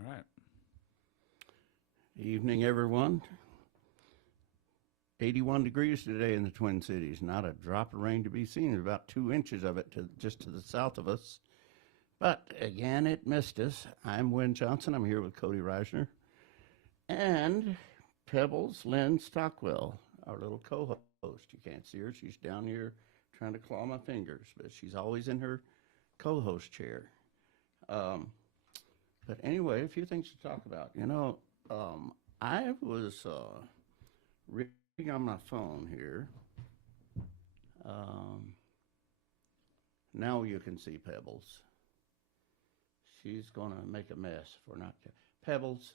All right. Evening, everyone. 81 degrees today in the Twin Cities. Not a drop of rain to be seen. There's about 2 inches of it just to the south of us. But again, it missed us. I'm Wynn Johnson. I'm here with Cody Reisner and Pebbles Lynn Stockwell, our little co-host. You can't see her. She's down here trying to claw my fingers, but she's always in her co-host chair. But anyway, a few things to talk about. I was reading on my phone here. Now you can see Pebbles. She's going to make a mess if we're not. Pebbles,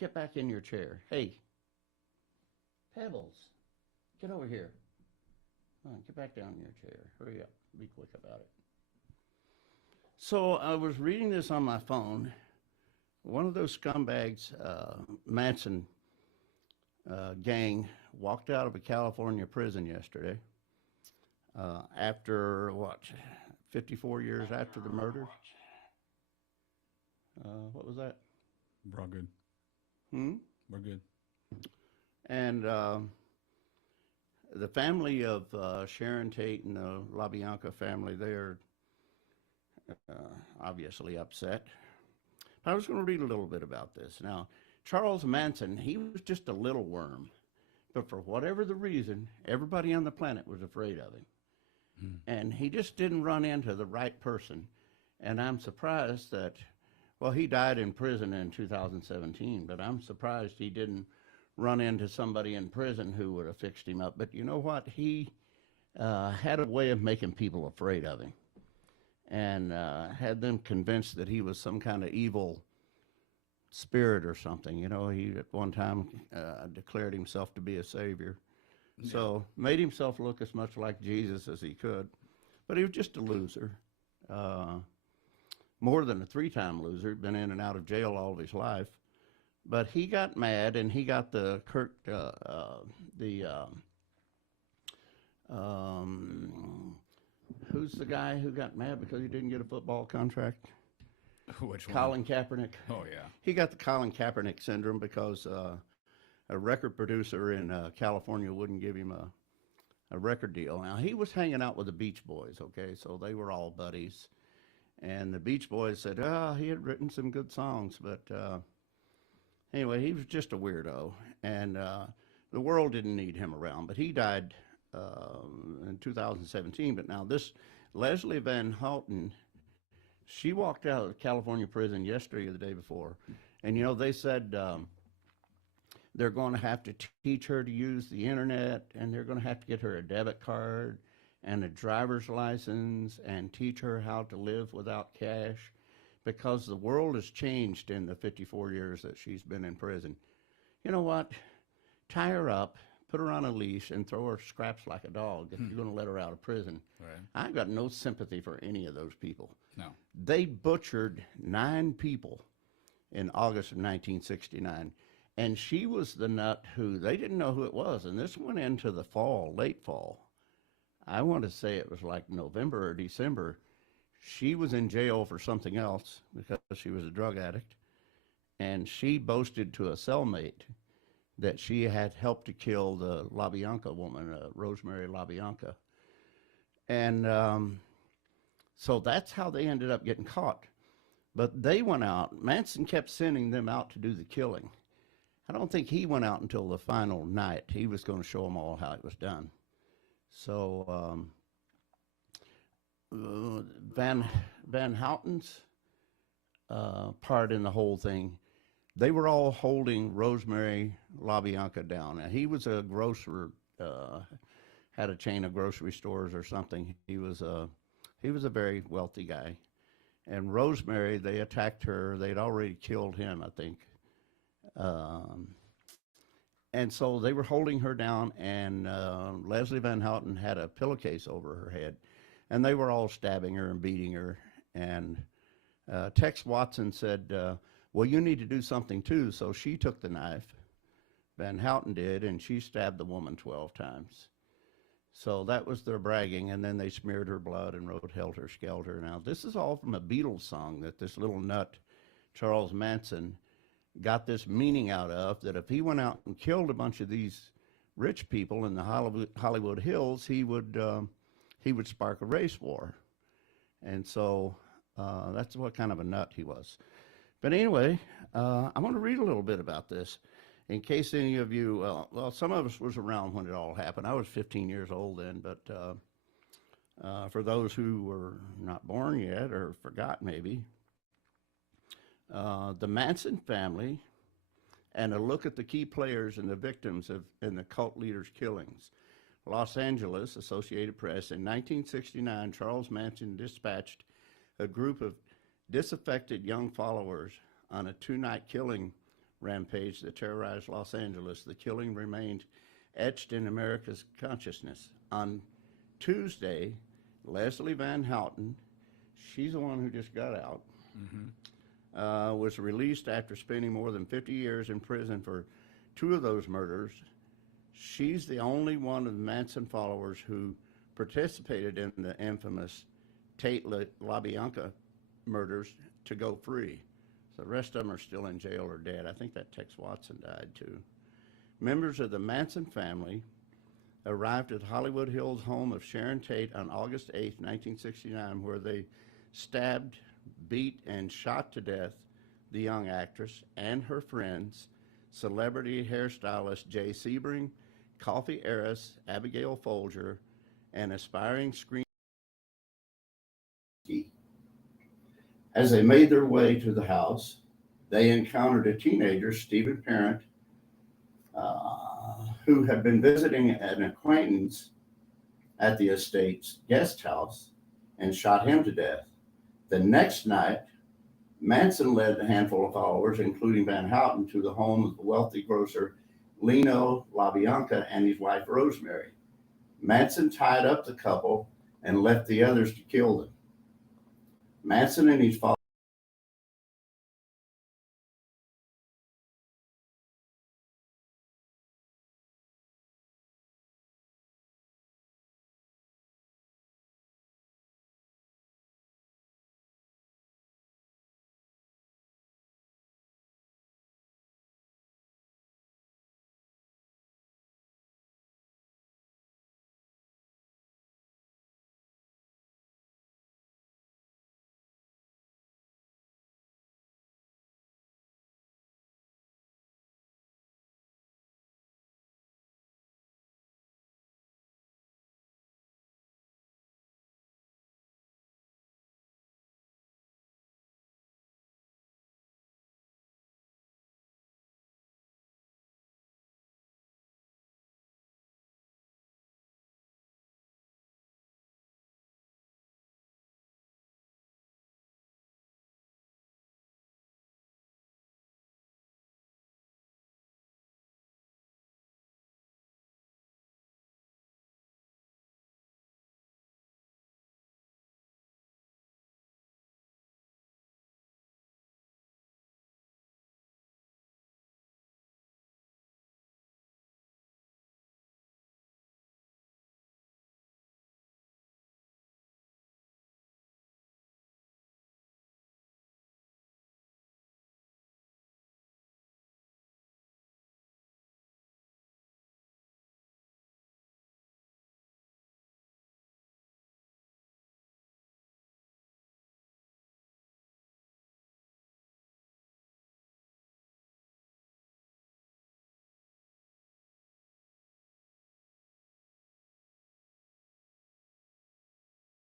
get back in your chair. Hey, Pebbles, get over here. Come on, get back down in your chair. Hurry up. Be quick about it. So I was reading this on my phone. One of those scumbags, Manson gang, walked out of a California prison yesterday after, 54 years after the murder? What was that? We're all good. We're good. And the family of Sharon Tate and the LaBianca family, they're obviously upset. I was going to read a little bit about this. Now, Charles Manson, he was just a little worm. But for whatever the reason, everybody on the planet was afraid of him. And he just didn't run into the right person. And I'm surprised that, he died in prison in 2017, but I'm surprised he didn't run into somebody in prison who would have fixed him up. But you know what? He had a way of making people afraid of him. And had them convinced that he was some kind of evil spirit or something. He at one time declared himself to be a savior. Yeah. So made himself look as much like Jesus as he could. But he was just a loser. More than a 3-time loser. He'd been in and out of jail all of his life. But he got mad, and he got who's the guy who got mad because he didn't get a football contract? Which one? Colin Kaepernick. Oh, yeah. He got the Colin Kaepernick syndrome because a record producer in California wouldn't give him a record deal. Now, he was hanging out with the Beach Boys, okay? So they were all buddies. And the Beach Boys said, he had written some good songs. But anyway, he was just a weirdo. And the world didn't need him around. But he died in 2017, but now this Leslie Van Houten, she walked out of California prison yesterday or the day before, and they said they're going to have to teach her to use the internet, and they're going to have to get her a debit card and a driver's license and teach her how to live without cash, because the world has changed in the 54 years that she's been in prison. You know what? Tie her up, put her on a leash, and throw her scraps like a dog if you're going to let her out of prison. Right. I've got no sympathy for any of those people. No. They butchered 9 people in August of 1969, and she was the nut who, they didn't know who it was, and this went into the fall, late fall. I want to say it was like November or December. She was in jail for something else because she was a drug addict, and she boasted to a cellmate that she had helped to kill the LaBianca woman, Rosemary LaBianca. And so that's how they ended up getting caught. But they went out. Manson kept sending them out to do the killing. I don't think he went out until the final night. He was going to show them all how it was done. So Van Houten's part in the whole thing, they were all holding Rosemary LaBianca down. Now, he was a grocer, had a chain of grocery stores or something. He was a very wealthy guy. And Rosemary, they attacked her. They'd already killed him, I think. And so they were holding her down, and Leslie Van Houten had a pillowcase over her head. And they were all stabbing her and beating her. And Tex Watson said, well, you need to do something too. So she took the knife, Van Houten did, and she stabbed the woman 12 times. So that was their bragging, and then they smeared her blood and wrote Helter Skelter. Now, this is all from a Beatles song that this little nut, Charles Manson, got this meaning out of, that if he went out and killed a bunch of these rich people in the Hollywood Hills, he would spark a race war. And so that's what kind of a nut he was. But anyway, I'm going to read a little bit about this in case any of you, well, some of us was around when it all happened. I was 15 years old then, but for those who were not born yet or forgot maybe, the Manson family and a look at the key players and the victims in the cult leaders' killings. Los Angeles, Associated Press, in 1969, Charles Manson dispatched a group of disaffected young followers on a 2-night killing rampage that terrorized Los Angeles. The killing remained etched in America's consciousness. On Tuesday, Leslie Van Houten, she's the one who just got out, was released after spending more than 50 years in prison for 2 of those murders. She's the only one of the Manson followers who participated in the infamous Tate LaBianca murders to go free. So the rest of them are still in jail or dead. I think that Tex Watson died too. Members of the Manson family arrived at Hollywood Hills home of Sharon Tate on August 8, 1969, where they stabbed, beat, and shot to death the young actress and her friends, celebrity hairstylist Jay Sebring, coffee heiress Abigail Folger, and aspiring screen. As they made their way to the house, they encountered a teenager, Stephen Parent, who had been visiting an acquaintance at the estate's guest house and shot him to death. The next night, Manson led a handful of followers, including Van Houten, to the home of the wealthy grocer Lino LaBianca and his wife Rosemary. Manson tied up the couple and left the others to kill them. Manson and his followers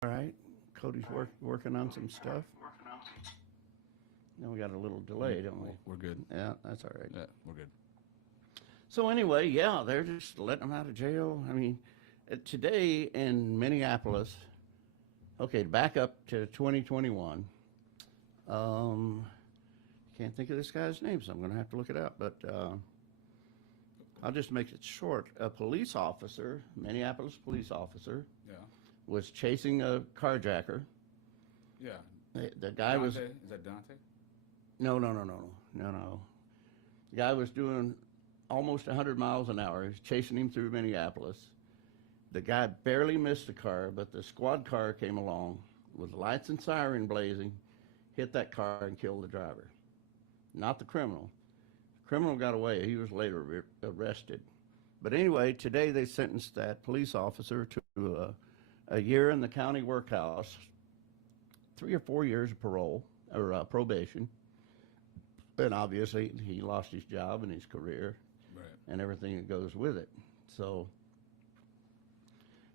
All right, Cody's working on some stuff. Now we got a little delay, don't we? We're good. Yeah, that's all right. Yeah, we're good. So anyway, yeah, they're just letting them out of jail. I mean, today in Minneapolis, okay, back up to 2021. Can't think of this guy's name, so I'm going to have to look it up. But I'll just make it short. A police officer, Minneapolis police officer, Yeah. was chasing a carjacker. Yeah. The guy Dante? was Is that Dante? no. The guy was doing almost 100 miles an hour. He was chasing him through Minneapolis, The guy barely missed the car, but the squad car came along with lights and siren blazing, hit that car and killed the driver. Not the criminal. The criminal got away. He was later arrested. But anyway, today they sentenced that police officer to a year in the county workhouse, 3 or 4 years of parole or probation. And obviously, he lost his job and his career, right, and everything that goes with it. So,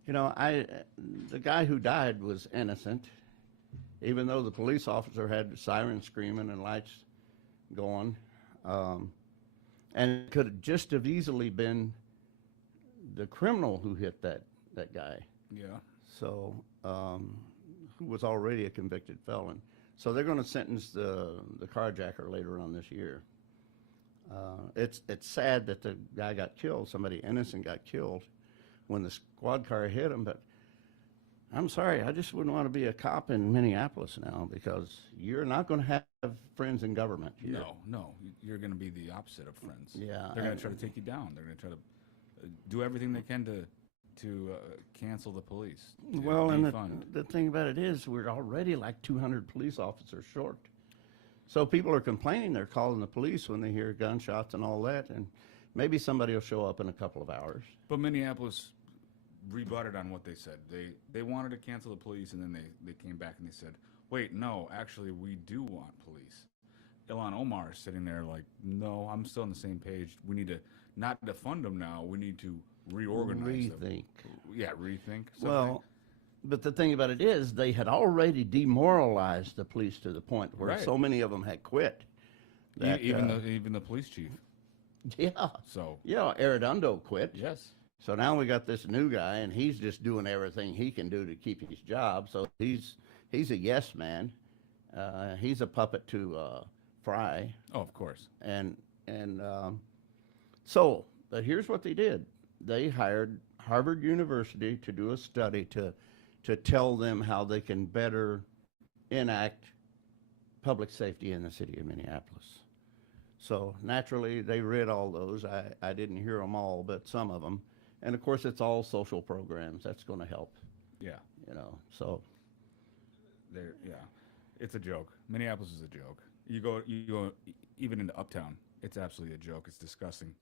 the guy who died was innocent, even though the police officer had sirens screaming and lights going, and it could just have easily been the criminal who hit that guy. Yeah. So, who was already a convicted felon. So they're going to sentence the carjacker later on this year. It's sad that the guy got killed. Somebody innocent got killed when the squad car hit him. But I'm sorry, I just wouldn't want to be a cop in Minneapolis now, because you're not going to have friends in government here. No, you're going to be the opposite of friends. Yeah, they're going to try to take you down. They're going to try to do everything they can to cancel the police. Well, and the thing about it is, we're already like 200 police officers short. So people are complaining. They're calling the police when they hear gunshots and all that, and maybe somebody will show up in a couple of hours. But Minneapolis rebutted on what they said. They wanted to cancel the police, and then they came back and they said, wait, no, actually, we do want police. Ilhan Omar is sitting there like, no, I'm still on the same page. We need to not defund them now. We need to reorganize them. Rethink. Yeah, rethink. Something. Well, but the thing about it is, they had already demoralized the police to the point where so many of them had quit. That, even the police chief. Yeah. So. Yeah, Arredondo quit. Yes. So now we got this new guy, and he's just doing everything he can do to keep his job. So he's a yes man. He's a puppet to Fry. Oh, of course. So, but here's what they did. They hired Harvard University to do a study to tell them how they can better enact public safety in the city of Minneapolis. So naturally, they read all those. I didn't hear them all, but some of them. And of course, it's all social programs. That's going to help. Yeah. So. It's a joke. Minneapolis is a joke. You go even into Uptown, it's absolutely a joke. It's disgusting.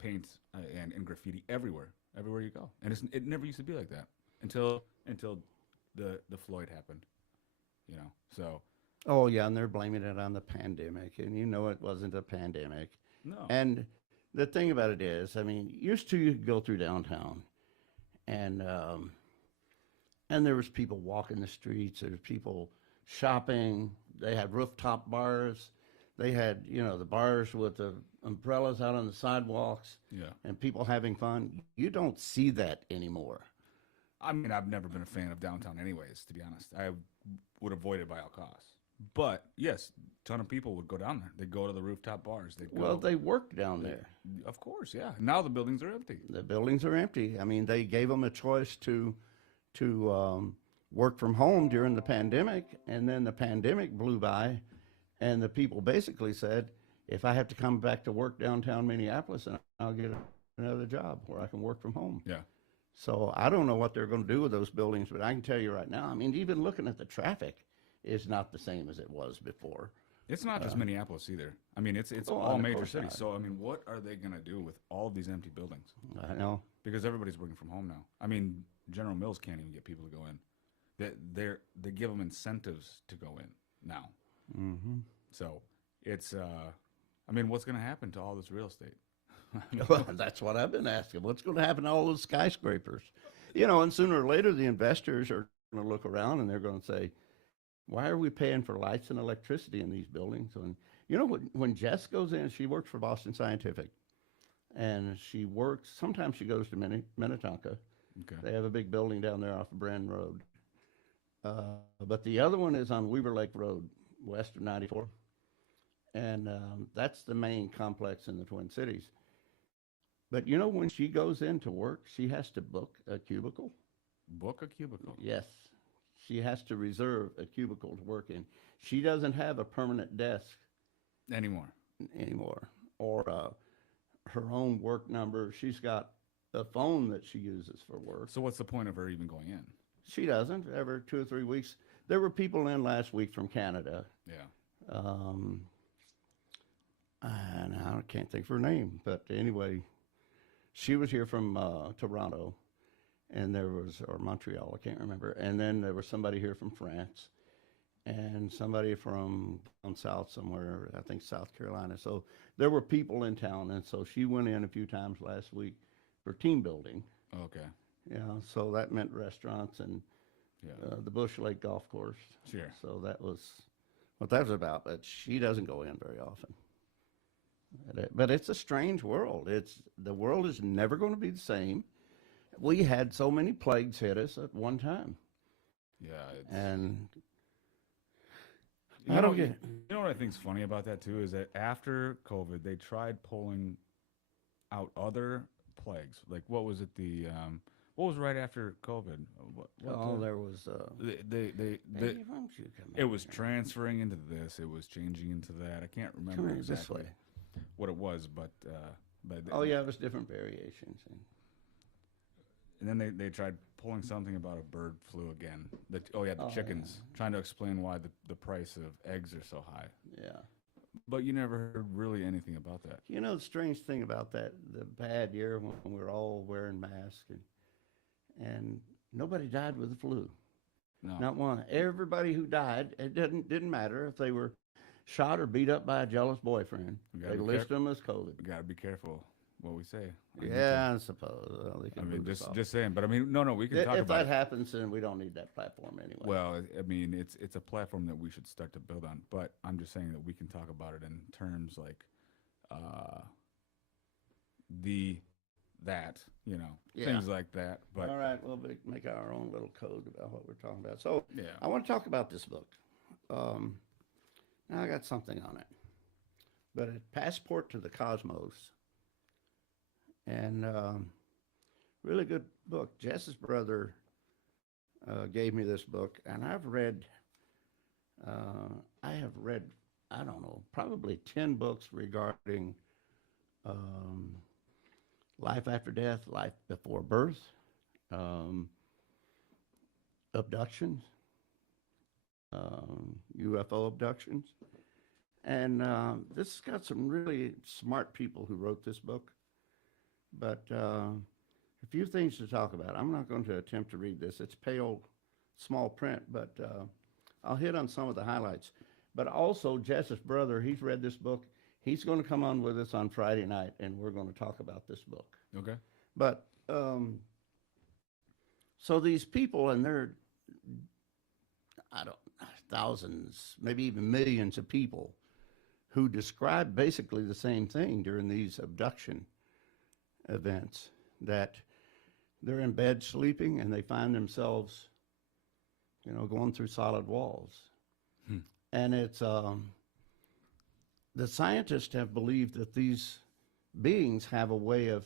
Paint and graffiti everywhere you go. And it never used to be like that until the Floyd happened. So. Oh yeah, and they're blaming it on the pandemic, and it wasn't a pandemic. No. And the thing about it is, used to you could go through downtown, and there was people walking the streets. There was people shopping. They had rooftop bars. They had, the bars with the umbrellas out on the sidewalks. Yeah. And people having fun. You don't see that anymore. I've never been a fan of downtown anyways, to be honest. I would avoid it by all costs. But, yes, a ton of people would go down there. They'd go to the rooftop bars. Well, they work down there. Of course, yeah. Now the buildings are empty. The buildings are empty. They gave them a choice to work from home during the pandemic, and then the pandemic blew by, and the people basically said, if I have to come back to work downtown Minneapolis, then I'll get another job where I can work from home. Yeah. So I don't know what they're going to do with those buildings, but I can tell you right now, even looking at the traffic is not the same as it was before. It's not just Minneapolis either. It's all major cities. So, what are they going to do with all of these empty buildings? I know. Because everybody's working from home now. General Mills can't even get people to go in. They give them incentives to go in now. Mm-hmm. So it's what's going to happen to all this real estate? Well, that's what I've been asking. What's going to happen to all those skyscrapers? And sooner or later the investors are going to look around and they're going to say, why are we paying for lights and electricity in these buildings? And when Jess goes in, she works for Boston Scientific, and sometimes she goes to Minnetonka. Okay. They have a big building down there off of Brand Road. But the other one is on Weaver Lake Road, west of 94. And that's the main complex in the Twin Cities. But when she goes in to work, she has to book a cubicle. Book a cubicle? Yes. She has to reserve a cubicle to work in. She doesn't have a permanent desk anymore, or her own work number. She's got a phone that she uses for work. So what's the point of her even going in? She doesn't. Every 2 or 3 weeks. There were people in last week from Canada. Yeah. And I can't think of her name, but anyway, she was here from Toronto, and there was, or Montreal, I can't remember. And then there was somebody here from France, and somebody from down south somewhere, I think South Carolina. So there were people in town, and so she went in a few times last week for team building. Okay. Yeah, so that meant restaurants and Yeah. the Bush Lake Golf Course. Sure. So that was what that was about. But she doesn't go in very often. But it's a strange world. The world is never going to be the same. We had so many plagues hit us at one time, Yeah. and You I know, don't get it. You know what I think's funny about that too is that after COVID, they tried pulling out other plagues. Like what was it? What was right after COVID? There was. They Hey, why don't you come it over was here? transferring into this. It was changing into that. I can't Come remember here, this exactly way. what it was, but Oh yeah, it was different variations. And then they tried pulling something about a bird flu again. The chickens, trying to explain why the price of eggs are so high. Yeah. But you never heard really anything about that. You know the strange thing about that, the bad year when we were all wearing masks and nobody died with the flu. No. Not one. Everybody who died, it didn't matter if they were shot or beat up by a jealous boyfriend. They list them as COVID. We gotta be careful what we say. Yeah, I suppose. Well, they can I mean, boot us off. just saying. But I mean, no, we can talk If about that it. happens, then we don't need that platform anyway. Well, I mean, it's a platform that we should start to build on. But I'm just saying that we can talk about it in terms like things like that. But all right, we'll make our own little code about what we're talking about. So yeah, I want to talk about this book. Now I got something on it, but a Passport to the Cosmos, and really good book. Jess's brother gave me this book, and I have read, I don't know, probably 10 books regarding life after death, life before birth, abductions, UFO abductions. And this has got some really smart people who wrote this book. But a few things to talk about. I'm not going to attempt to read this. It's pale, small print, but I'll hit on some of the highlights. But also, Jess's brother, he's read this book. He's going to come on with us on Friday night, and we're going to talk about this book. okay, But so these people, and they're, thousands, maybe even millions of people who describe basically the same thing during these abduction events, that they're in bed sleeping and they find themselves, going through solid walls. And it's, the scientists have believed that these beings have a way of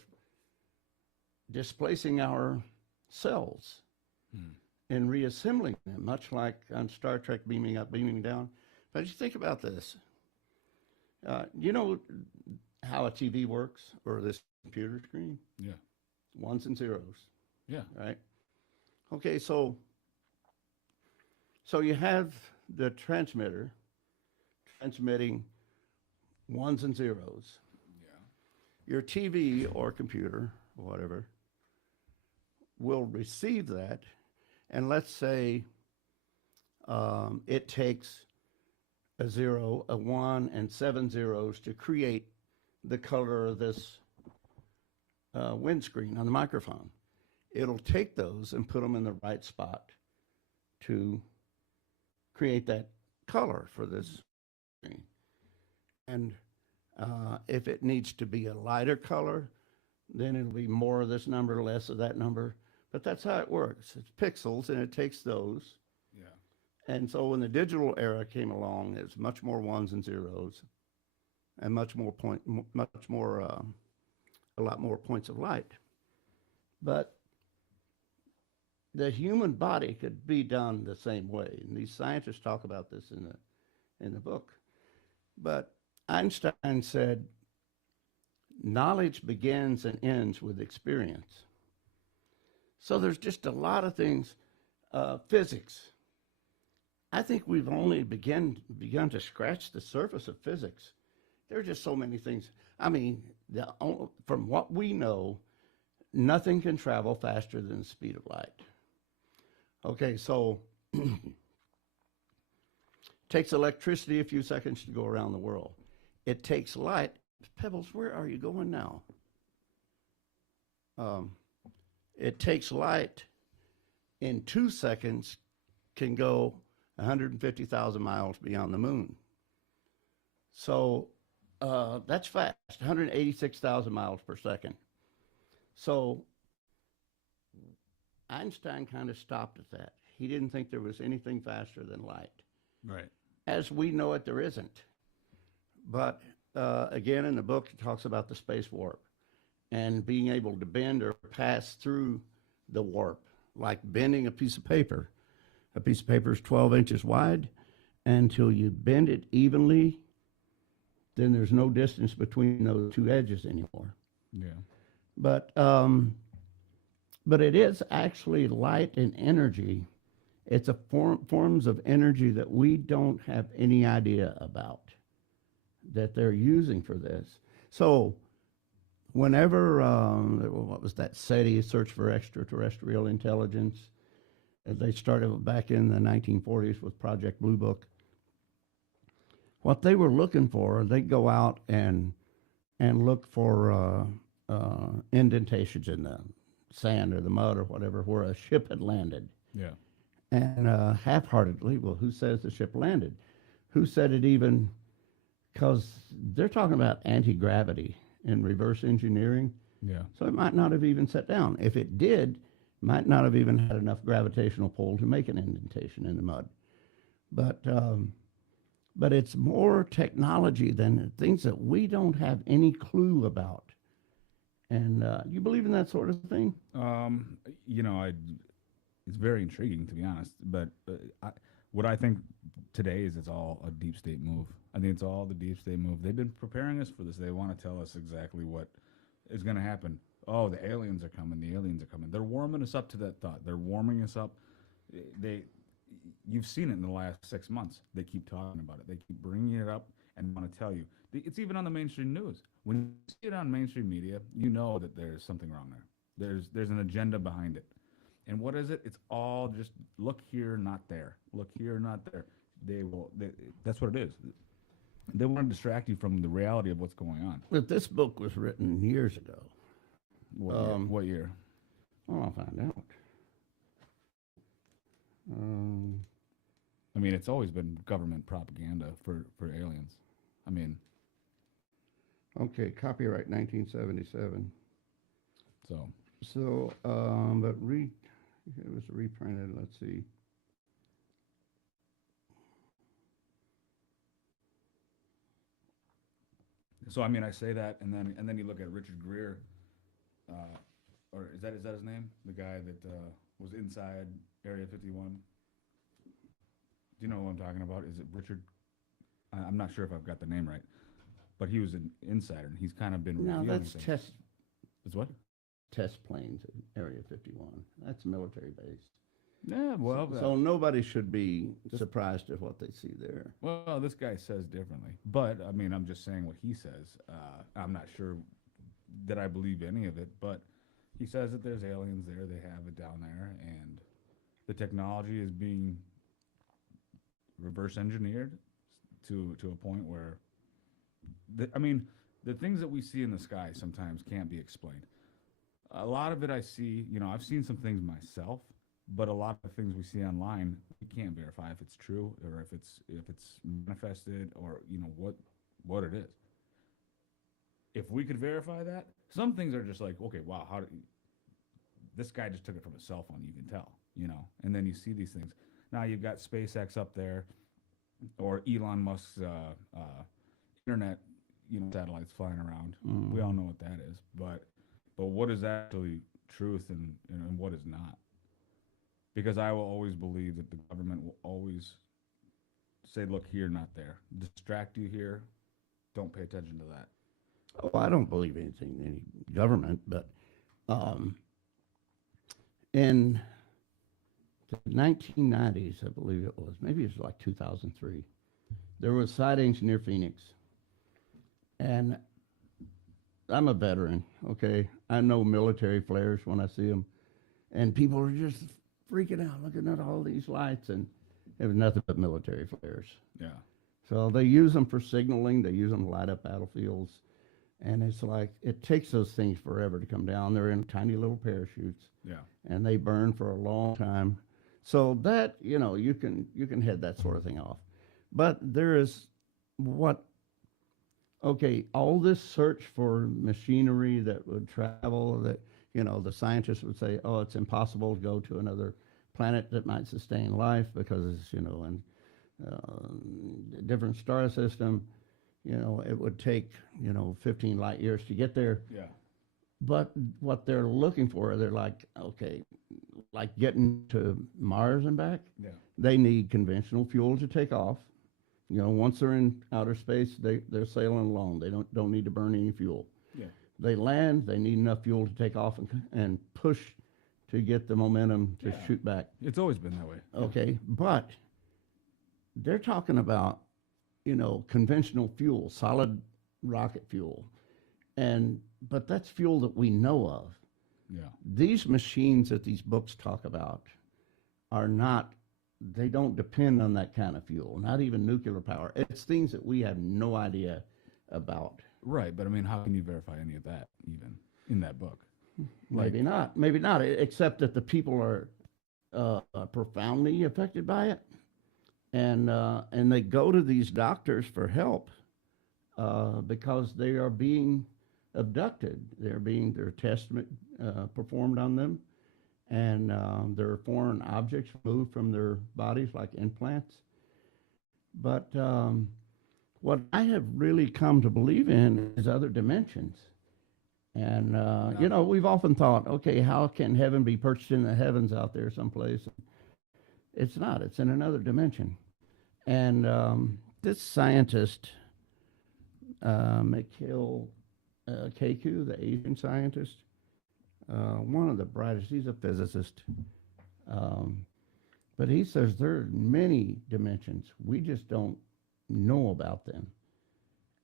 displacing our cells and reassembling them, much like on Star Trek, beaming up, beaming down. But you think about this. You know how a TV works, or this computer screen? yeah, Ones and zeros, yeah, right? Okay, so you have the transmitter transmitting ones and zeros. yeah, Your TV or computer, or whatever, will receive that, and let's say it takes a 0, a 1, and 7 zeros to create the color of this windscreen on the microphone. It'll take those and put them in the right spot to create that color for this screen. And if it needs to be a lighter color, then it'll be more of this number, less of that number. But that's how it works. It's pixels, and it takes those. yeah. And so when the digital era came along, it's much more ones and zeros, and a lot more points of light. But the human body could be done the same way, and these scientists talk about this in the book. But Einstein said Knowledge begins and ends with experience. So there's just a lot of things. Physics. I think we've only begun to scratch the surface of physics. There are just so many things. I mean, from what we know, nothing can travel faster than the speed of light. Okay, so takes electricity a few seconds to go around the world. It takes light. Pebbles, where are you going now? It takes light in 2 seconds can go 150,000 miles beyond the moon. So that's fast, 186,000 miles per second. So Einstein kind of stopped at that. He didn't think there was anything faster than light. Right. As we know it, there isn't. But again, in the book, it talks about the space warp and being able to bend or pass through the warp, like bending a piece of paper. A piece of paper is 12 inches wide. Until you bend it evenly, then there's no distance between those two edges anymore. Yeah. But it is actually light and energy. It's a forms of energy that we don't have any idea about that they're using for this. So whenever, what was that, SETI, Search for Extraterrestrial Intelligence, they started back in the 1940s with Project Blue Book. What they were looking for, they'd go out and look for indentations in the sand or the mud or whatever where a ship had landed. Yeah. And half-heartedly, well, who says the ship landed? Who said it even? Because they're talking about anti-gravity and reverse engineering. Yeah. So it might not have even set down. If it did, it might not have even had enough gravitational pull to make an indentation in the mud. But it's more technology than things that we don't have any clue about. And you believe in that sort of thing? It's very intriguing, to be honest. But what I think today is it's all a deep state move. I think it's all the deep state move. They've been preparing us for this. They want to tell us exactly what is going to happen. Oh, the aliens are coming. The aliens are coming. They're warming us up to that thought. They're warming us up. You've seen it in the last 6 months. They keep talking about it. They keep bringing it up and want to tell you. It's even on the mainstream news. When you see it on mainstream media, you know that there's something wrong there. There's an agenda behind it. And what is it? It's all just look here, not there. Look here, not there. That's what it is. They want to distract you from the reality of what's going on. But this book was written years ago. What year? Well, I'll find out. I mean, it's always been government propaganda for aliens. I mean, okay, copyright 1977. So, but it was reprinted. Let's see. So I mean, I say that, and then you look at Richard Greer, or is that his name? The guy that was inside Area 51. Do you know who I'm talking about? Is it Richard? I'm not sure if I've got the name right, but he was an insider, and he's kind of been revealing No, that's things. It's what? Test planes at Area 51. That's military base. Yeah, well, so nobody should be surprised at what they see there. Well, this guy says differently, but I mean, I'm just saying what he says. I'm not sure that I believe any of it, but he says that there's aliens there. They have it down there, and the technology is being reverse engineered to a point where, the things that we see in the sky sometimes can't be explained. A lot of it I see, I've seen some things myself. But a lot of things we see online, we can't verify if it's true or if it's manifested or what it is. If we could verify that, some things are just like, okay, wow, this guy just took it from a cell phone? You can tell, And then you see these things. Now you've got SpaceX up there, or Elon Musk's internet, satellites flying around. We all know what that is, but what is actually truth and what is not? Because I will always believe that the government will always say, look here, not there. Distract you here. Don't pay attention to that. Oh, I don't believe anything in any government, but um, in the 1990s, I believe it was, maybe it was like 2003, there was sightings near Phoenix, and I'm a veteran. Okay, I know military flares when I see them, and people are just freaking out, looking at all these lights, and it was nothing but military flares. Yeah. So they use them for signaling. They use them to light up battlefields. And it's like, it takes those things forever to come down. They're in tiny little parachutes. Yeah. And they burn for a long time. So that, you can head that sort of thing off. But there is what, okay, all this search for machinery that would travel, that, the scientists would say, oh, it's impossible to go to another planet that might sustain life because it's, in different star system, it would take, 15 light years to get there. Yeah. But what they're looking for, they're like, okay, like getting to Mars and back, Yeah. they need conventional fuel to take off. Once they're in outer space, they're sailing along. They don't need to burn any fuel. Yeah. They land, they need enough fuel to take off and push to get the momentum to Yeah. shoot back. It's always been that way. Okay, but they're talking about, conventional fuel, solid rocket fuel. But that's fuel that we know of. Yeah. These machines that these books talk about are not, they don't depend on that kind of fuel, not even nuclear power. It's things that we have no idea about. Right, but I mean, how can you verify any of that even in that book? Maybe not, except that the people are profoundly affected by it. And they go to these doctors for help because they are being abducted. Their tests performed on them, and there are foreign objects moved from their bodies like implants. But what I have really come to believe in is other dimensions. And, we've often thought, okay, how can heaven be perched in the heavens out there someplace? It's not, it's in another dimension. And this scientist, Mikhail Keku, the Asian scientist, one of the brightest, he's a physicist. But he says there are many dimensions. We just don't know about them.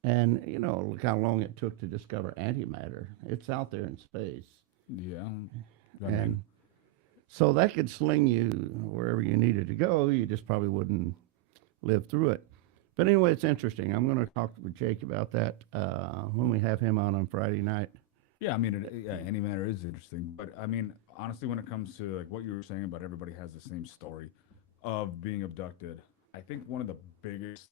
And, look how long it took to discover antimatter. It's out there in space. Yeah. And so that could sling you wherever you needed to go. You just probably wouldn't live through it. But anyway, it's interesting. I'm going to talk with Jake about that when we have him on Friday night. Yeah, I mean, antimatter is interesting, but I mean, honestly, when it comes to like what you were saying about everybody has the same story of being abducted, I think one of the biggest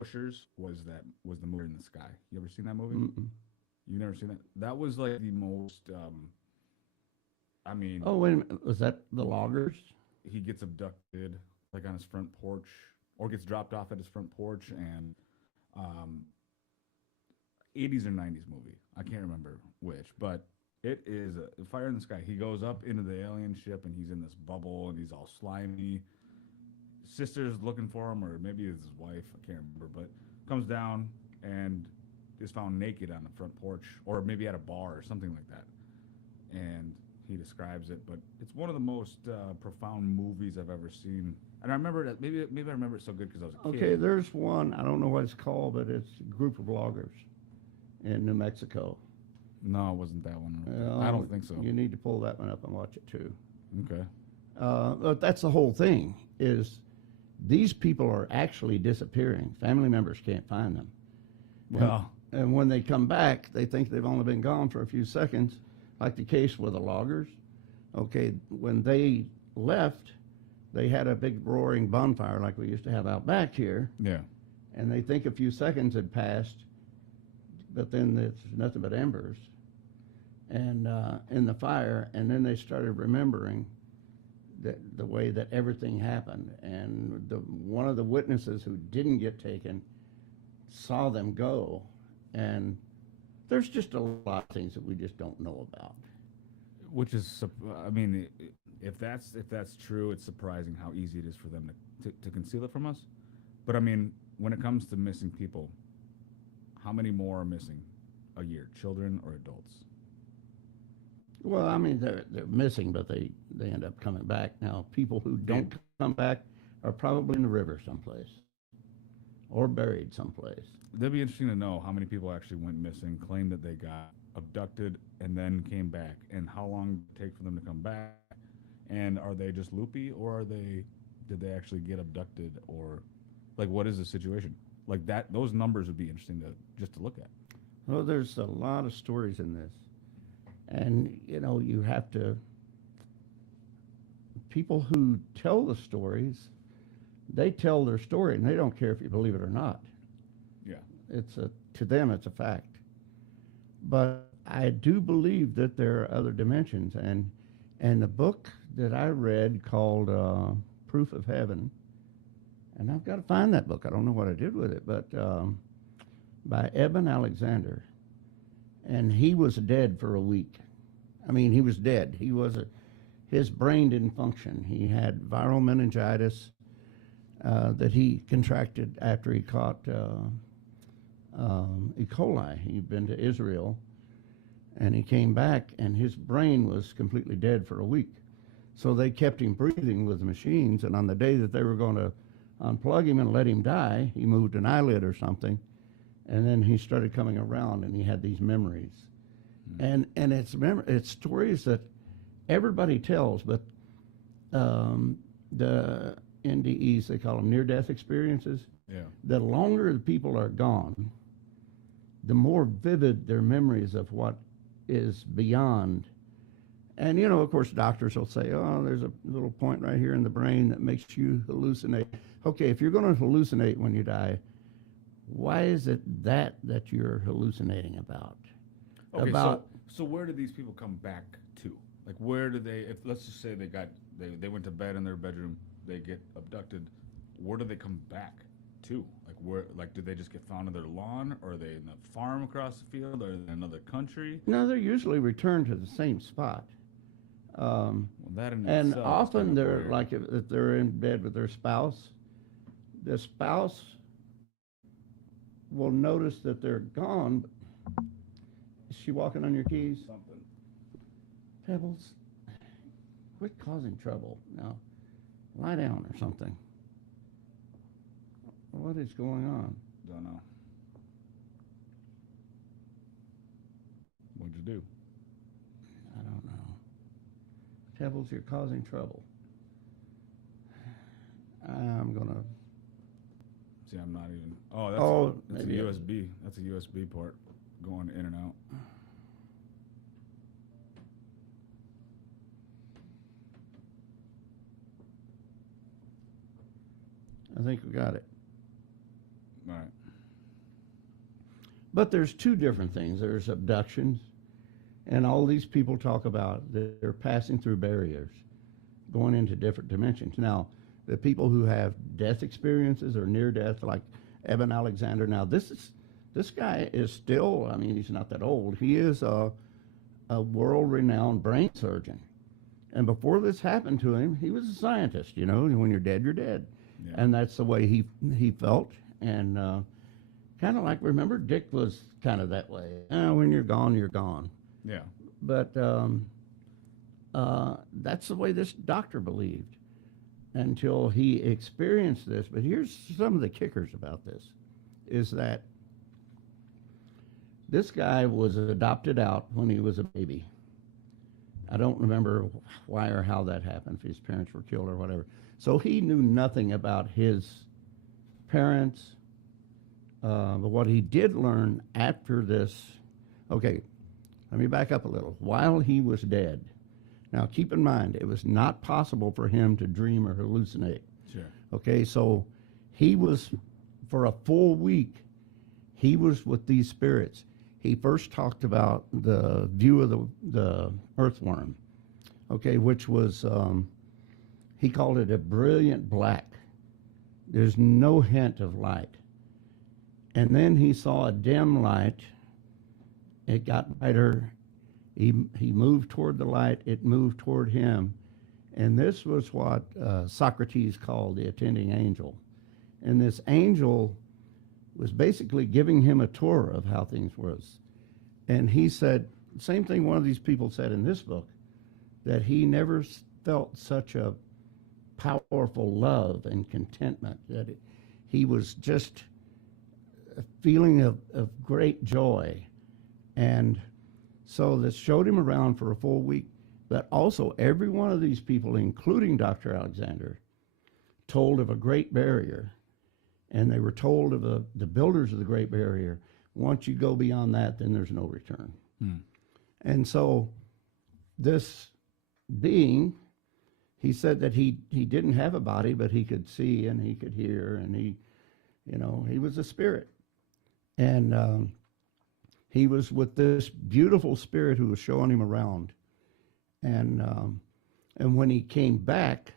pushers was the movie in the sky. You ever seen that movie? Mm-mm. You never seen that? That was like the most. I mean, Oh, wait a minute. Was that the loggers? he gets abducted like on his front porch, or gets dropped off at his front porch, and 80s or 90s movie. I can't remember which, but it is a Fire in the Sky. He goes up into the alien ship, and he's in this bubble, and he's all slimy. Sister's looking for him, or maybe it's his wife. I can't remember, but comes down and is found naked on the front porch, or maybe at a bar or something like that. And he describes it, but it's one of the most profound movies I've ever seen. And I remember that maybe I remember it so good because I was a kid. Okay, there's one. I don't know what it's called, but it's a group of loggers in New Mexico. No, it wasn't that one. I don't think so. You need to pull that one up and watch it too. Okay. But that's the whole thing, is these people are actually disappearing. Family members can't find them. Well, And when they come back, they think they've only been gone for a few seconds, like the case with the loggers. Okay, when they left, they had a big roaring bonfire like we used to have out back here, yeah. and they think a few seconds had passed, but then it's nothing but embers and in the fire, and then they started remembering that the way that everything happened. And one of the witnesses who didn't get taken saw them go, and there's just a lot of things that we just don't know about. Which is, I mean, if that's true, it's surprising how easy it is for them to conceal it from us. But I mean, when it comes to missing people, how many more are missing a year, children or adults? Well, I mean, they're missing, but they end up coming back. Now, people who don't come back are probably in the river someplace or buried someplace. That'd be interesting to know how many people actually went missing, claimed that they got abducted, and then came back, and how long did it take for them to come back, and are they just loopy, or did they actually get abducted, or like what is the situation? Like that, those numbers would be interesting to look at. Well, there's a lot of stories in this, and you have to. People who tell the stories, they tell their story, and they don't care if you believe it or not. Yeah. To them, it's a fact. But I do believe that there are other dimensions, and the book that I read called Proof of Heaven, and I've got to find that book. I don't know what I did with it, but by Eben Alexander, and he was dead for a week. I mean, he was dead. His brain didn't function. He had viral meningitis that he contracted after he caught E. coli. He'd been to Israel, and he came back, and his brain was completely dead for a week. So they kept him breathing with the machines, and on the day that they were going to unplug him and let him die, he moved an eyelid or something, and then he started coming around, and he had these memories. And it's stories that everybody tells, but the NDEs, they call them near-death experiences. Yeah. The longer the people are gone, the more vivid their memories of what is beyond. And, of course, doctors will say, oh, there's a little point right here in the brain that makes you hallucinate. Okay, if you're going to hallucinate when you die, why is it that you're hallucinating about? Okay, so where do these people come back to? Like, where do they, if let's just say they went to bed in their bedroom, they get abducted, where do they come back to? Like, do they just get found in their lawn, or are they in the farm across the field, or in another country? No, they're usually returned to the same spot. Well, that in And itself is often kind of they're weird. like, if they're in bed with their spouse, the spouse will notice that they're gone. Is she walking on your keys? Something. Pebbles, quit causing trouble. Now, lie down or something. What is going on? Don't know. What'd you do? I don't know. Pebbles, you're causing trouble. I'm going to... See, I'm not even. Oh, that's a maybe USB. That's a USB port going in and out. I think we got it. All right. But there's two different things. There's abductions, and all these people talk about they're passing through barriers, going into different dimensions. Now, the people who have death experiences or near death, like Eben Alexander. Now, this guy is still, I mean, he's not that old. He is a world-renowned brain surgeon. And before this happened to him, he was a scientist. When you're dead, you're dead. Yeah. And that's the way he felt. And kind of like, remember, Dick was kind of that way. When you're gone, you're gone. Yeah. But that's the way this doctor believed until he experienced this. But here's some of the kickers about this, is that this guy was adopted out when he was a baby. I don't remember why or how that happened, if his parents were killed or whatever. So he knew nothing about his parents. But what he did learn after this, okay, let me back up a little. While he was dead, now keep in mind, it was not possible for him to dream or hallucinate. Sure. Okay, so he was, for a full week, he was with these spirits. He first talked about the view of the earthworm, okay, which was, he called it a brilliant black. There's no hint of light. And then he saw a dim light. It got brighter. He moved toward the light. It moved toward him. And this was what Socrates called the attending angel. And this angel was basically giving him a tour of how things was. And he said, same thing one of these people said in this book, that he never felt such a powerful love and contentment, that he was just a feeling of great joy. And so this showed him around for a full week. But also every one of these people, including Dr. Alexander, told of a Great Barrier. And they were told of the builders of the Great Barrier, once you go beyond that, then there's no return. And so this being, he said that he didn't have a body, but he could see and he could hear, and he was a spirit. And he was with this beautiful spirit who was showing him around. And when he came back,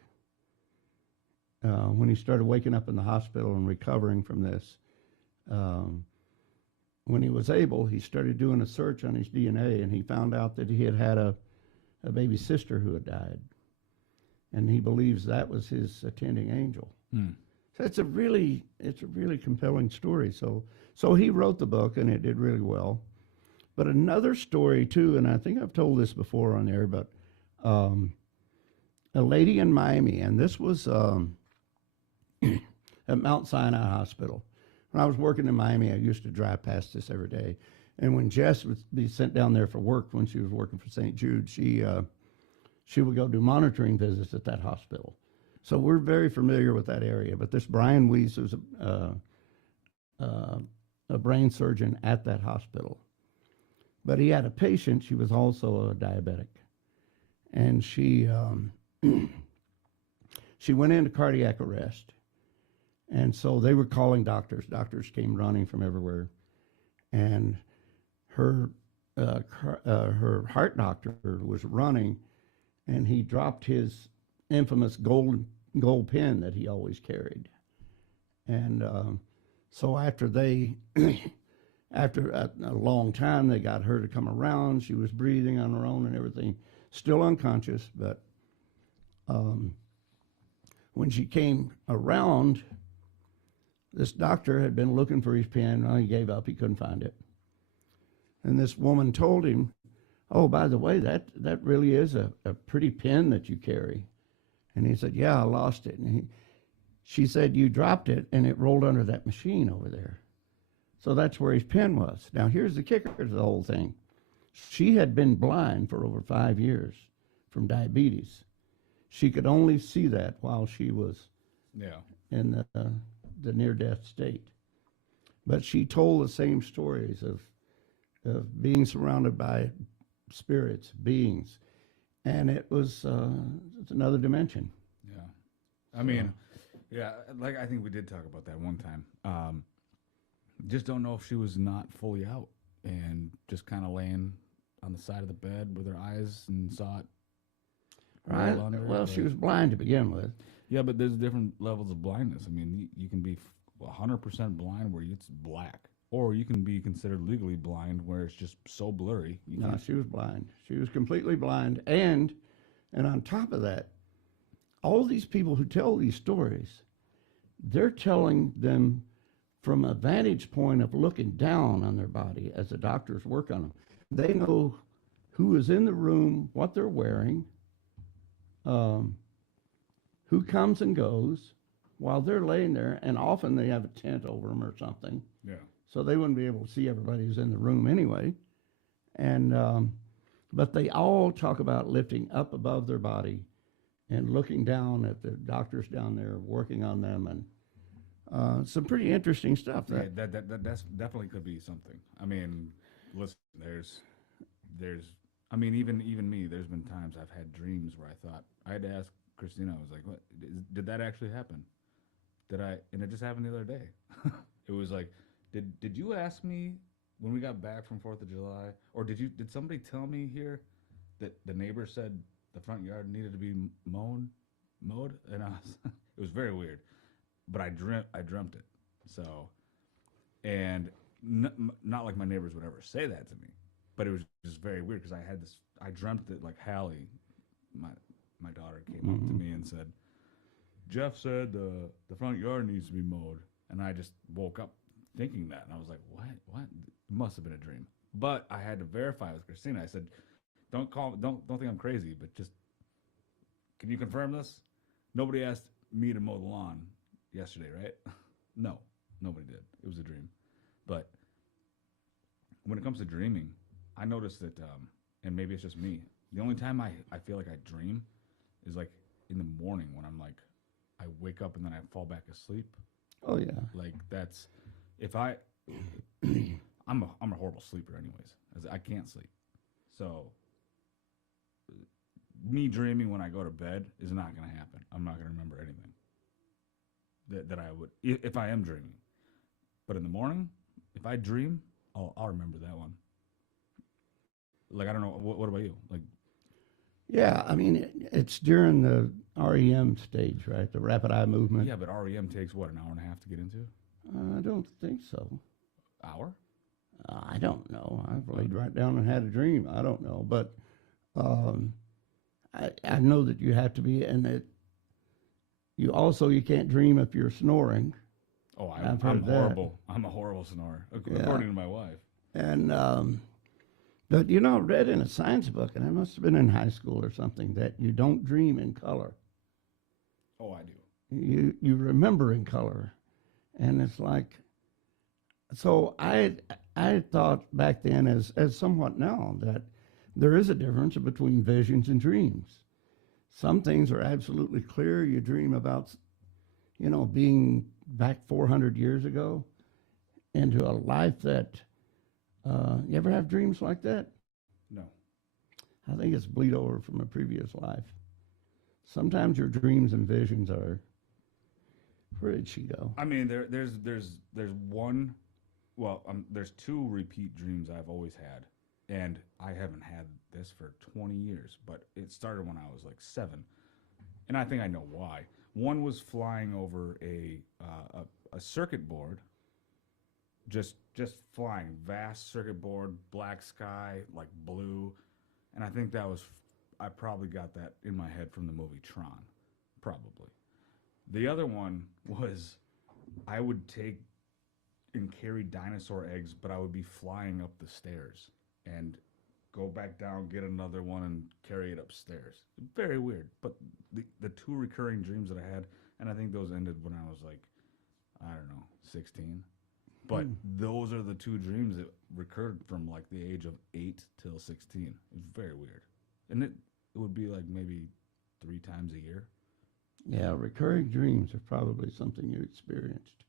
when he started waking up in the hospital and recovering from this, when he was able, he started doing a search on his DNA, and he found out that he had a baby sister who had died. And he believes that was his attending angel. So it's a really compelling story. So he wrote the book, and it did really well. But another story too, and I think I've told this before on air, but a lady in Miami, and this was at Mount Sinai Hospital. When I was working in Miami, I used to drive past this every day. And when Jess would be sent down there for work, when she was working for St. Jude, she would go do monitoring visits at that hospital. So we're very familiar with that area. But this Brian Weiss was a brain surgeon at that hospital. But he had a patient, she was also a diabetic. And she went into cardiac arrest. And so they were calling doctors. Doctors came running from everywhere. And her heart doctor was running, and he dropped his infamous gold pen that he always carried. And so after a long time, they got her to come around. She was breathing on her own and everything, still unconscious. But when she came around, this doctor had been looking for his pen. Well, he gave up. He couldn't find it. And this woman told him, oh, by the way, that really is a pretty pen that you carry. And he said, yeah, I lost it. And she said, you dropped it, and it rolled under that machine over there. So that's where his pen was. Now, here's the kicker to the whole thing. She had been blind for over 5 years from diabetes. She could only see that while she was in the near-death state. But she told the same stories of being surrounded by spirits, beings, and it was it's another dimension. Yeah, I mean, yeah, like I think we did talk about that one time. Just don't know if she was not fully out and just kind of laying on the side of the bed with her eyes and saw it. Right. Well, she was blind to begin with. Yeah, but there's different levels of blindness. I mean, you can be 100% blind where it's black, or you can be considered legally blind where it's just so blurry. No, she was blind. She was completely blind. And on top of that, all these people who tell these stories, they're telling them from a vantage point of looking down on their body as the doctors work on them. They know who is in the room, what they're wearing, who comes and goes while they're laying there, and often they have a tent over them or something. Yeah. So they wouldn't be able to see everybody who's in the room anyway. And but they all talk about lifting up above their body and looking down at the doctors down there working on them, and some pretty interesting stuff. Right, that's definitely could be something. I mean, listen, there's I mean, even me, there's been times I've had dreams where I thought, I had to ask Christina, I was like, what, did that actually happen? And it just happened the other day. It was like, did you ask me when we got back from 4th of July, or did somebody tell me here that the neighbor said the front yard needed to be mowed? And it was very weird, but I dreamt it. So, and not like my neighbors would ever say that to me, but it was just very weird because I dreamt that like Hallie, my daughter, came up to me and said, Jeff said the front yard needs to be mowed, and I just woke up thinking that, and I was like, what? It must have been a dream. But I had to verify with Christina. I said, don't think I'm crazy, but just can you confirm this? Nobody asked me to mow the lawn yesterday, right? No, nobody did. It was a dream. But when it comes to dreaming, I noticed that, and maybe it's just me. The only time I feel like I dream is like in the morning when I'm like, I wake up and then I fall back asleep. Oh yeah. Like that's if I'm a horrible sleeper anyways. I can't sleep. So me dreaming when I go to bed is not going to happen. I'm not going to remember anything that I would if I am dreaming. But in the morning, if I dream, I'll remember that one. Like I don't know. What about you? Like Yeah, I mean, it's during the REM stage, right? The rapid eye movement. yeah, but REM takes what, an hour and a half to get into? I don't think so. Hour? I don't know. I've laid right down and had a dream. I don't know, but um, I know that you have to be, and that you can't dream if you're snoring. Oh, I've I'm heard that. horrible. I'm a horrible snorer, according to my wife. And but I read in a science book, and I must have been in high school or something, that you don't dream in color. Oh, I do. You remember in color, and it's like, so I thought back then, as somewhat now, that there is a difference between visions and dreams. Some things are absolutely clear. You dream about, being back 400 years ago into a life that. You ever have dreams like that? No. I think it's bleed over from a previous life. Sometimes your dreams and visions are. Where did she go? I mean, there's one. Well, there's two repeat dreams I've always had, and I haven't had this for 20 years. But it started when I was like 7, and I think I know why. One was flying over a circuit board. Just flying, vast circuit board, black sky, like blue, and I think I probably got that in my head from the movie Tron, probably. The other one was I would take and carry dinosaur eggs, but I would be flying up the stairs and go back down, get another one, and carry it upstairs. Very weird, but the two recurring dreams that I had, and I think those ended when I was like, I don't know, 16. But those are the two dreams that recurred from like the age of 8 till 16. It's very weird. And it would be like maybe 3 times a year. Yeah, recurring dreams are probably something you experienced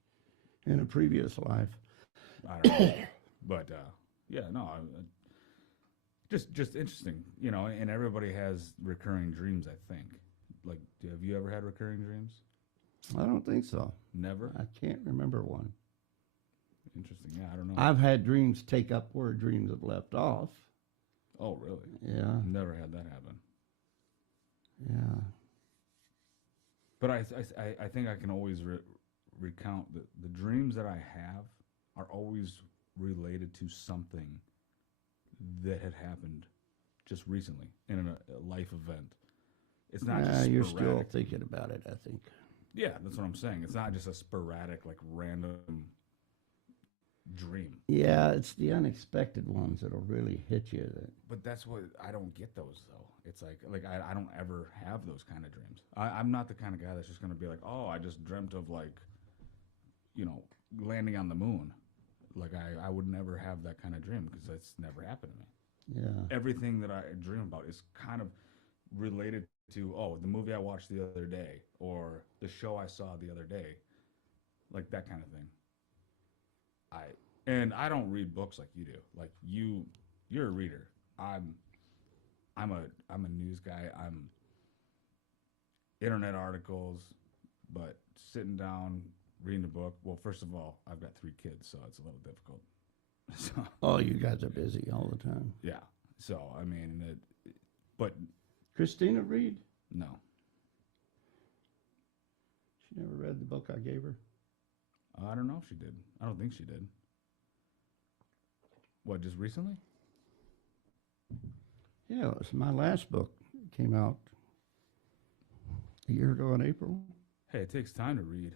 in a previous life. I don't know. But yeah, no, just interesting, and everybody has recurring dreams, I think. Like, have you ever had recurring dreams? I don't think so. Never? I can't remember one. Interesting. Yeah, I don't know. I've had dreams take up where dreams have left off. Oh, really? Yeah. Never had that happen. Yeah. But I think I can always recount the dreams that I have are always related to something that had happened just recently in a life event. It's not just sporadic. You're still thinking about it, I think. Yeah, that's what I'm saying. It's not just a sporadic, like random dream. Yeah, it's the unexpected ones that'll really hit you. But that's what I don't get those though. It's like I don't ever have those kind of dreams. I'm not the kind of guy that's just gonna be like, oh, I just dreamt of like, landing on the moon. Like I would never have that kind of dream because that's never happened to me. Yeah. Everything that I dream about is kind of related to the movie I watched the other day or the show I saw the other day, like that kind of thing. I don't read books like you do. Like you're a reader. I'm a news guy. I'm internet articles, but sitting down reading a book. Well, first of all, I've got 3 kids, so it's a little difficult. So, oh, you guys are busy all the time. yeah. So I mean, but Christina read? No. She never read the book I gave her. I don't know if she did. I don't think she did. What, just recently? Yeah, it was my last book. It came out a year ago in April. Hey, it takes time to read.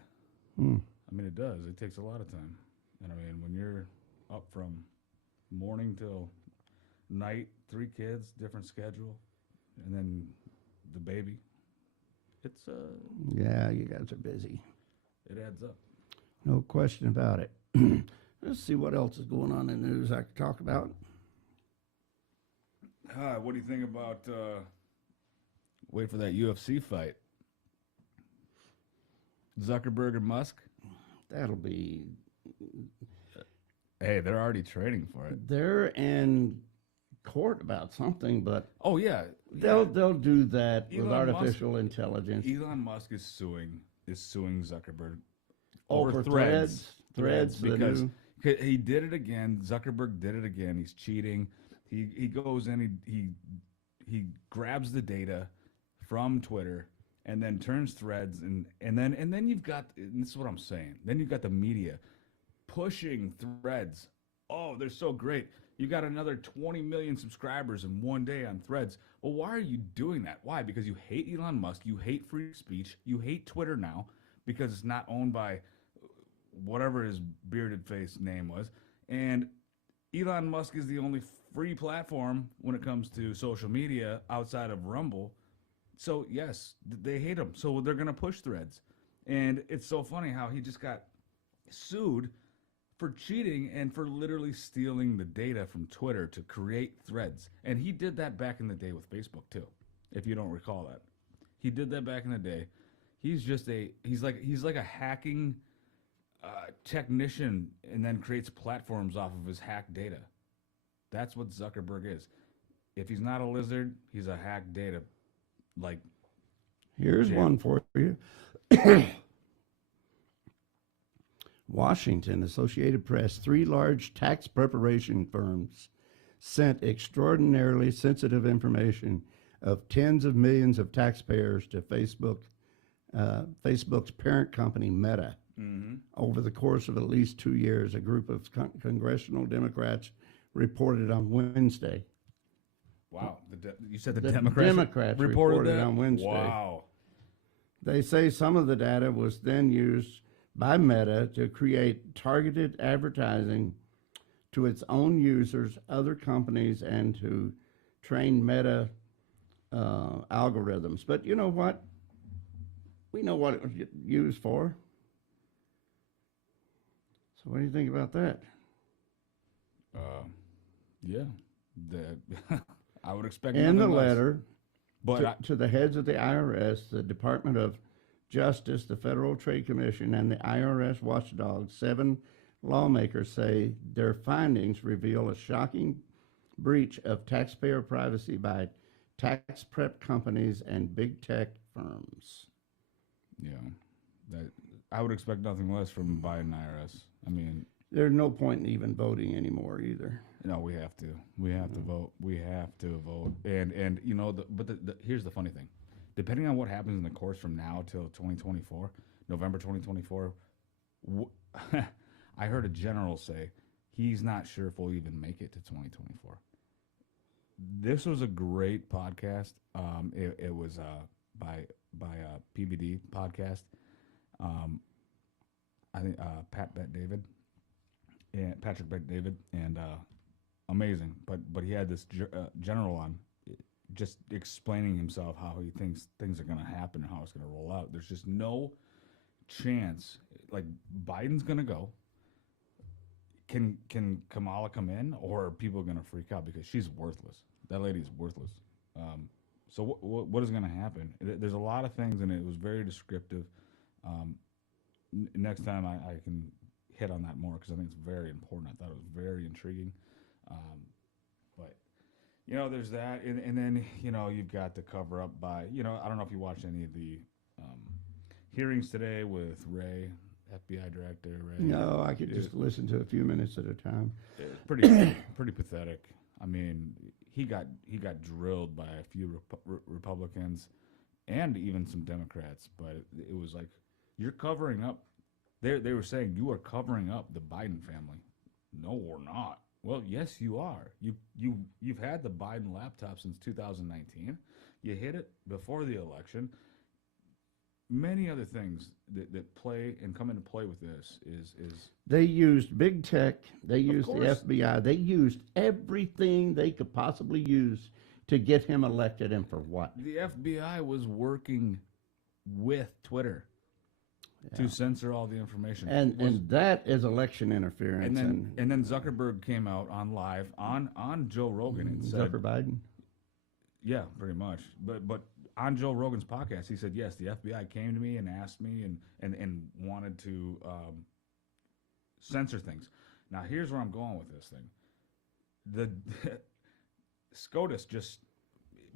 Hmm. I mean, it does. It takes a lot of time. And I mean, when you're up from morning till night, 3 kids, different schedule, and then the baby, it's Yeah, you guys are busy. it adds up. No question about it. Let's see what else is going on in the news I could talk about. What do you think about? Wait for that UFC fight. Zuckerberg and Musk. That'll be. Hey, they're already training for it. They're in court about something, but Oh yeah, they'll do that with Elon artificial intelligence. Elon Musk is suing Zuckerberg Over Threads the because new- he did it again. Zuckerberg did it again. He's cheating. He goes in. He grabs the data from Twitter and then turns Threads and then you've got, and this is what I'm saying. Then you've got the media pushing Threads. Oh, they're so great. You got another 20 million subscribers in one day on Threads. Well, why are you doing that? Why? Because you hate Elon Musk. You hate free speech. You hate Twitter now because it's not owned by whatever his bearded face name was. And Elon Musk is the only free platform when it comes to social media outside of Rumble. So, yes, they hate him. So they're going to push Threads. And it's so funny how he just got sued for cheating and for literally stealing the data from Twitter to create Threads. And he did that back in the day with Facebook too, if you don't recall that. He did that back in the day. He's like a hacking technician and then creates platforms off of his hacked data. That's what Zuckerberg is. If he's not a lizard, he's a hacked data. Like, Here's one for you. Washington, Associated Press, 3 large tax preparation firms sent extraordinarily sensitive information of tens of millions of taxpayers to Facebook's parent company, Meta. mm-hmm. Over the course of at least 2 years, a group of congressional Democrats reported on Wednesday. Wow. You said the The Democrats reported that? on Wednesday. Wow. They say some of the data was then used by Meta to create targeted advertising to its own users, other companies, and to train Meta algorithms. But you know what? We know what it was used for. So what do you think about that? Yeah. I would expect In the nothing less. letter But to the heads of the IRS, the Department of Justice, the Federal Trade Commission, and the IRS watchdog, 7 lawmakers say their findings reveal a shocking breach of taxpayer privacy by tax prep companies and big tech firms. yeah, I would expect nothing less from Biden IRS. I mean, There's no point in even voting anymore either. no, we have to. We have to vote. We have to vote. And you know, here's the funny thing. Depending on what happens in the course from now till 2024, November 2024, I heard a general say he's not sure if we'll even make it to 2024. This was a great podcast. It was by PBD podcast. I think Patrick Bet David, and amazing. But he had this general on, just explaining himself how he thinks things are going to happen and how it's going to roll out. There's just no chance. Like, Biden's going to go. Can Kamala come in, or are people going to freak out because she's worthless? That lady's worthless. So what is going to happen? There's a lot of things, and it was very descriptive. Next time I can hit on that more because I think it's very important. I thought it was very intriguing. But, you know, there's that. And then, you know, you've got the cover up by, you know, I don't know if you watched any of the hearings today with Ray, FBI director Ray. No, I could just listen to a few minutes at a time. It's pretty pathetic. I mean, he got drilled by a few Republicans and even some Democrats, but it was like, you're covering up. They were saying you are covering up the Biden family. No, we're not. Well, yes, you are. You've had the Biden laptop since 2019. You hid it before the election. many other things that play and come into play with this is They used big tech. They used the course. FBI. They used everything they could possibly use to get him elected. And for what? the FBI was working with Twitter to censor all the information. And that is election interference. And then Zuckerberg came out on live on Joe Rogan and said, Zucker Biden. yeah, pretty much. But on Joe Rogan's podcast, he said, yes, the FBI came to me and asked me and wanted to censor things. Now, here's where I'm going with this thing. The SCOTUS just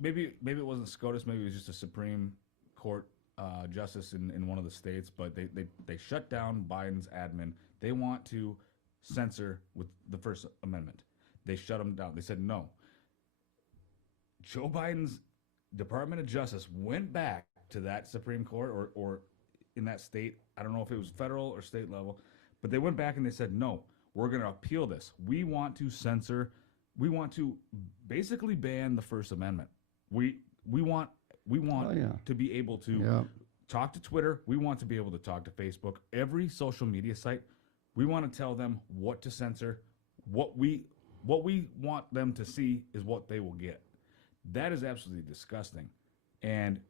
maybe it wasn't SCOTUS, maybe it was just a Supreme Court justice in one of the states, but they shut down Biden's admin. They want to censor with the First Amendment. They shut them down. They said no. Joe Biden's Department of Justice went back to that Supreme Court or in that state. I don't know if it was federal or state level, but they went back and they said, no, we're going to appeal this. We want to censor. We want to basically ban the First Amendment. We want to be able to talk to Twitter. We want to be able to talk to Facebook. Every social media site, we want to tell them what to censor. What we want them to see is what they will get. That is absolutely disgusting. And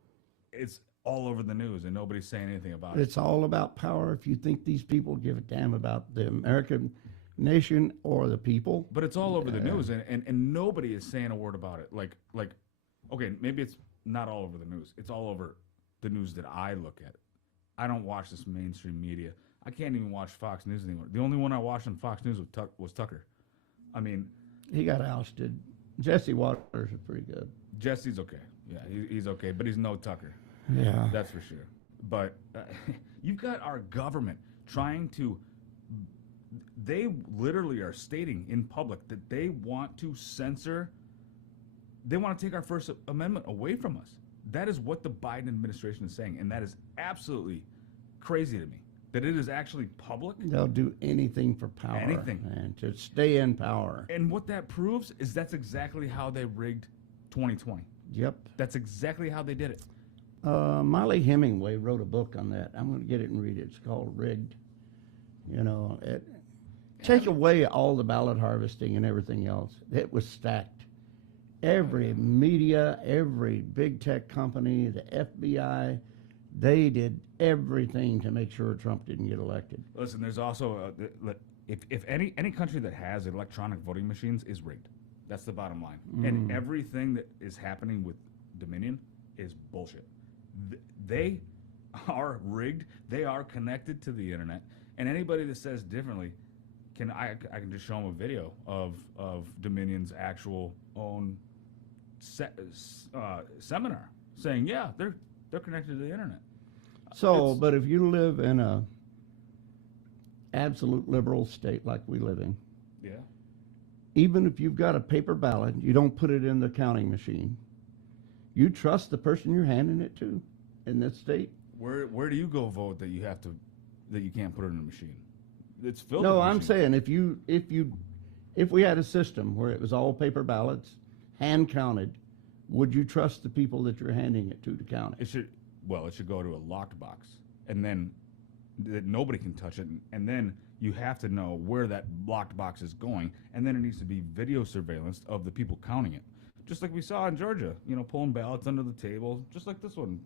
it's all over the news and nobody's saying anything about it. It's all about power. If you think these people give a damn about the American nation or the people. But it's all over the news and nobody is saying a word about it. Like, okay, maybe it's not all over the news. It's all over the news that I look at. I don't watch this mainstream media. I can't even watch Fox News anymore. The only one I watched on Fox News was Tucker. I mean, he got ousted. Jesse Waters is pretty good. Jesse's okay. Yeah, he's okay, but he's no Tucker. Yeah. That's for sure. But you've got our government trying to, they literally are stating in public that they want to censor, they want to take our First Amendment away from us. That is what the Biden administration is saying, and that is absolutely crazy to me. That it is actually public. They'll do anything for power. Anything. And to stay in power. And what that proves is that's exactly how they rigged 2020. Yep. That's exactly how they did it. Molly Hemingway wrote a book on that. I'm going to get it and read it. It's called Rigged. You know, take away all the ballot harvesting and everything else. It was stacked. Every media, every big tech company, the FBI, they did everything to make sure Trump didn't get elected. Listen, there's also if any country that has electronic voting machines is rigged. That's the bottom line. And everything that is happening with Dominion is bullshit. They are rigged. They are connected to the internet. And anybody that says differently, I can just show them a video of Dominion's actual own seminar saying, yeah, they're connected to the internet. So, but if you live in a absolute liberal state like we live in, yeah, even if you've got a paper ballot, you don't put it in the counting machine. You trust the person you're handing it to in this state. Where do you go vote that you can't put it in a machine? It's filled. No, with I'm machines. saying if we had a system where it was all paper ballots, hand counted, would you trust the people that you're handing it to count it? It should go to a locked box, and then that nobody can touch it, and then you have to know where that locked box is going, and then it needs to be video surveillance of the people counting it. Just like we saw in Georgia, pulling ballots under the table, just like this one,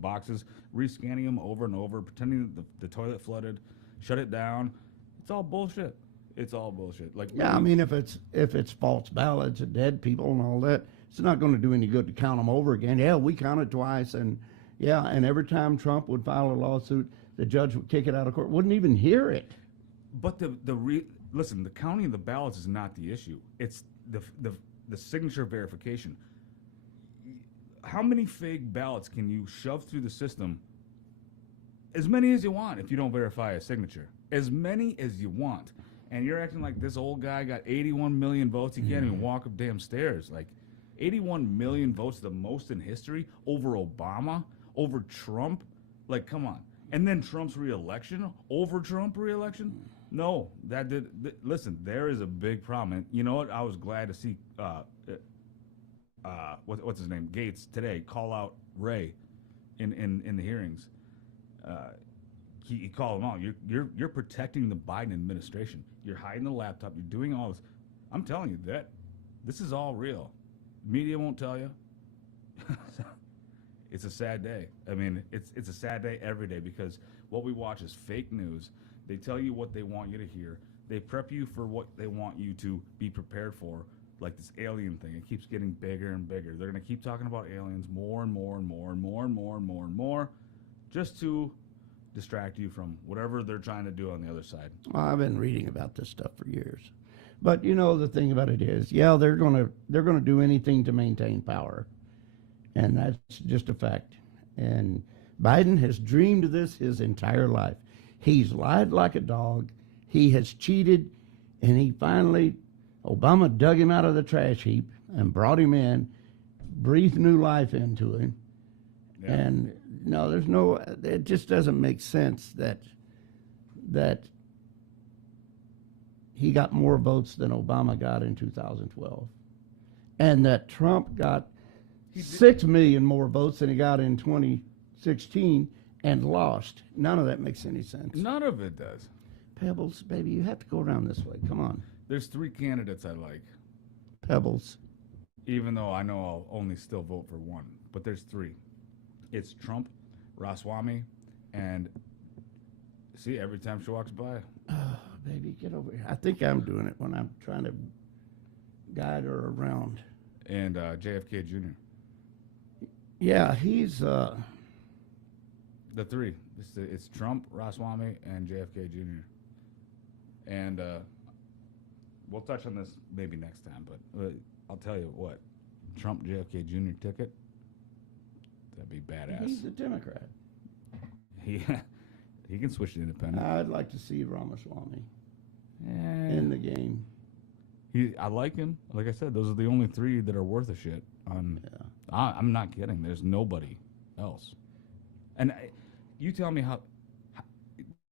boxes, rescanning them over and over, pretending that the toilet flooded, shut it down. It's all bullshit. It's all bullshit. Like, yeah, I mean, if it's false ballots and dead people and all that, it's not going to do any good to count them over again. Yeah, we counted twice, and every time Trump would file a lawsuit, the judge would kick it out of court, wouldn't even hear it. But listen, the counting of the ballots is not the issue. It's the signature verification. How many fake ballots can you shove through the system? As many as you want if you don't verify a signature. As many as you want. And you're acting like this old guy got 81 million votes. He can't even walk up damn stairs. Like, 81 million votes, the most in history, over Obama, over Trump. Like, come on. And then Trump's re-election, over Trump re-election? No, listen, there is a big problem. And you know what? I was glad to see, what's his name, Gates today, call out Ray in the hearings. he called him out. You're protecting the Biden administration. You're hiding the laptop. You're doing all this. I'm telling you that this is all real. Media won't tell you. It's a sad day. I mean, it's a sad day every day because what we watch is fake news. They tell you what they want you to hear. They prep you for what they want you to be prepared for, like this alien thing. It keeps getting bigger and bigger. They're going to keep talking about aliens more and more and more and more and more and more and more just to distract you from whatever they're trying to do on the other side. Well, I've been reading about this stuff for years. But you know the thing about it is, yeah, they're gonna do anything to maintain power. And that's just a fact. And Biden has dreamed of this his entire life. He's lied like a dog. He has cheated, and he finally, Obama dug him out of the trash heap and brought him in, breathed new life into him. Yeah. And no, it just doesn't make sense that he got more votes than Obama got in 2012. And that Trump got 6 million more votes than he got in 2016 and lost. None of that makes any sense. None of it does. Pebbles, baby, you have to go around this way. Come on. There's 3 candidates I like. Pebbles. Even though I know I'll only still vote for one. But there's 3. It's Trump, Ramaswamy, and see, every time she walks by. Oh, baby, get over here. I think I'm doing it when I'm trying to guide her around. And JFK Jr. Yeah, he's... The 3. It's Trump, Ramaswamy, and JFK Jr. And we'll touch on this maybe next time, but I'll tell you what. Trump, JFK Jr. ticket, that'd be badass. He's a Democrat. He can switch to independent. I'd like to see Ramaswamy in the game. I like him. Like I said, those are the only 3 that are worth a shit. I'm not kidding. There's nobody else. And you tell me how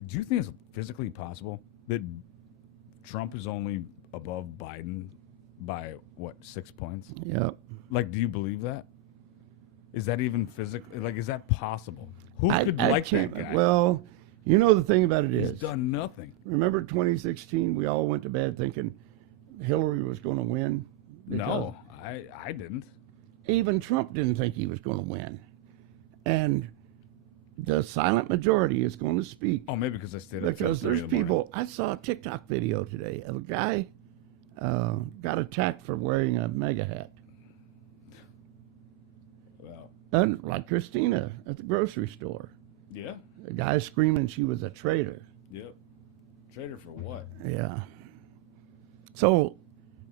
do you think it's physically possible that Trump is only above Biden by, 6 points? Yep. Like, do you believe that? Is that even physically, like, is that possible? Who could like that guy? Well, you know the thing about it is. He's done nothing. Remember 2016, we all went to bed thinking Hillary was going to win? No, I didn't. Even Trump didn't think he was going to win. And the silent majority is going to speak. Oh, maybe because I stayed up. Because there's people. I saw a TikTok video today of a guy got attacked for wearing a MAGA hat. Well, and like Christina at the grocery store. Yeah. The guy screaming she was a traitor. Yep. Traitor for what? Yeah. So,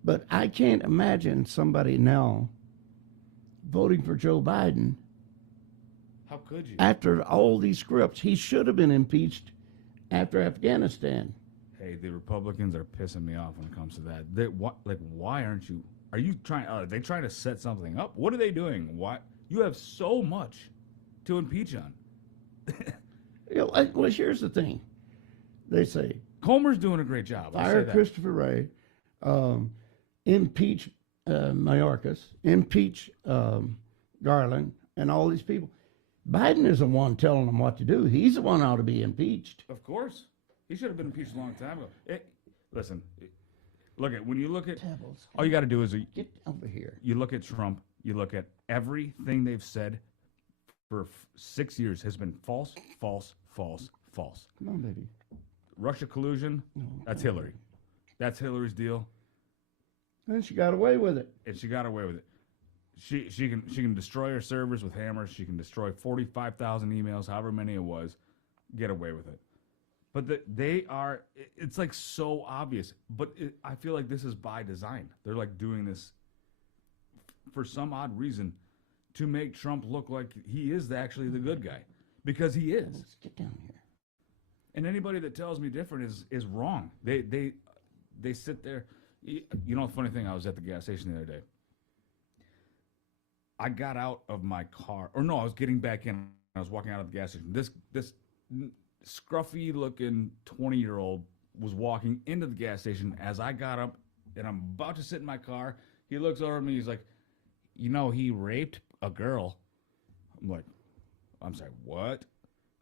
but I can't imagine somebody now voting for Joe Biden. How could you? After all these scripts, he should have been impeached after Afghanistan. Hey, the Republicans are pissing me off when it comes to that. Why aren't you? Are you trying? Are they trying to set something up? What are they doing? Why? You have so much to impeach on. Well, here's the thing. They say Comer's doing a great job. Fire Christopher Wray, impeach Mayorkas, impeach Garland, and all these people. Biden is the one telling them what to do. He's the one who ought to be impeached. Of course. He should have been impeached a long time ago. Listen, when you look at, Pebbles, all you got to do is, get over here. You look at Trump, you look at everything they've said for 6 years has been false, false, false, false. Come on, baby. Russia collusion, that's Hillary. That's Hillary's deal. And she got away with it. And she got away with it. She can destroy her servers with hammers. She can destroy 45,000 emails, however many it was, get away with it. But it's like so obvious. But I feel like this is by design. They're like doing this for some odd reason to make Trump look like he is actually the good guy. Because he is. Let's get down here. And anybody that tells me different is wrong. They sit there. You know the funny thing, I was at the gas station the other day. I got out of my car, or no, I was getting back in. I was walking out of the gas station. This scruffy-looking 20-year-old was walking into the gas station as I got up, and I'm about to sit in my car. He looks over at me. He's like, he raped a girl. I'm like, I'm sorry, what?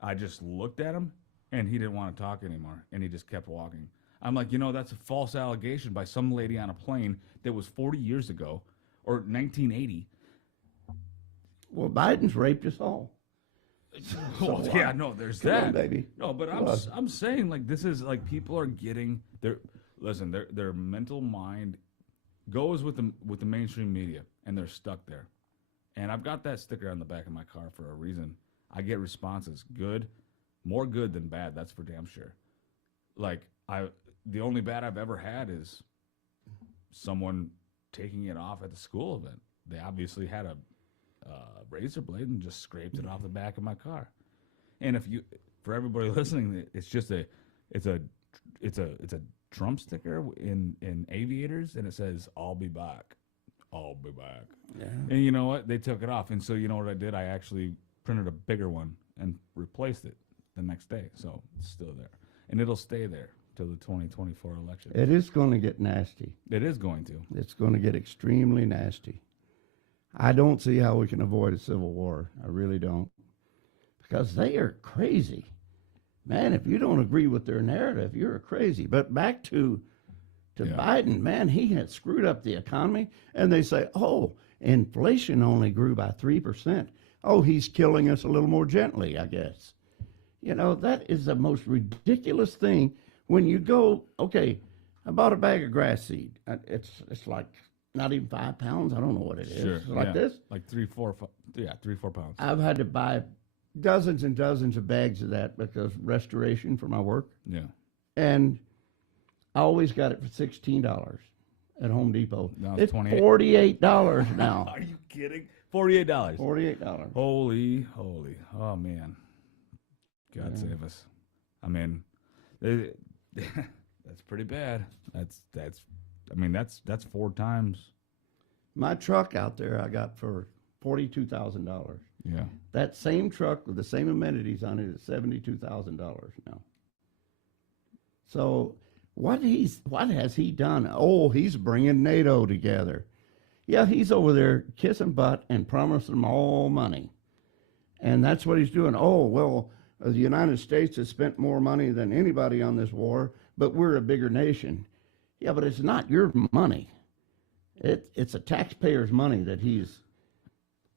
I just looked at him, and he didn't want to talk anymore, and he just kept walking. I'm like, that's a false allegation by some lady on a plane that was 40 years ago or 1980. Well, Biden's raped us all. Well, So, yeah, no, there's come that, on, baby. No, but I'm saying like this is like people are getting their mental mind goes with the mainstream media, and they're stuck there. And I've got that sticker on the back of my car for a reason. I get responses, good, more good than bad. That's for damn sure. Like the only bad I've ever had is someone taking it off at the school event. They obviously had a razor blade and just scraped it off the back of my car. And for everybody listening, it's just it's a Trump sticker in aviators, and it says "I'll be back, I'll be back." Yeah. And you know what? They took it off, and so you know what I did? I actually printed a bigger one and replaced it the next day, so it's still there, and it'll stay there till the 2024 election. It is going to get nasty. It is going to. It's going to get extremely nasty. I don't see how we can avoid a civil war. I really don't. Because they are crazy. Man, if you don't agree with their narrative, you're crazy. But back to Biden, man, he had screwed up the economy. And they say, oh, inflation only grew by 3%. Oh, he's killing us a little more gently, I guess. That is the most ridiculous thing. When you go, okay, I bought a bag of grass seed. It's like not even 5 pounds. I don't know what it is. Sure, It's like this. Like 3-4 pounds. I've had to buy dozens and dozens of bags of that because restoration for my work. Yeah. And I always got it for $16 at Home Depot. Now it's $28. $48 now. Are you kidding? $48. $48. Holy. Oh, man. God save us. I mean, that's pretty bad. That's 4 times. My truck out there I got for $42,000. Yeah. That same truck with the same amenities on it is $72,000 now. So what has he done? Oh, he's bringing NATO together. Yeah, he's over there kissing butt and promising them all money. And that's what he's doing. Oh, well, the United States has spent more money than anybody on this war, but we're a bigger nation. Yeah, but it's not your money. It's a taxpayer's money that he's...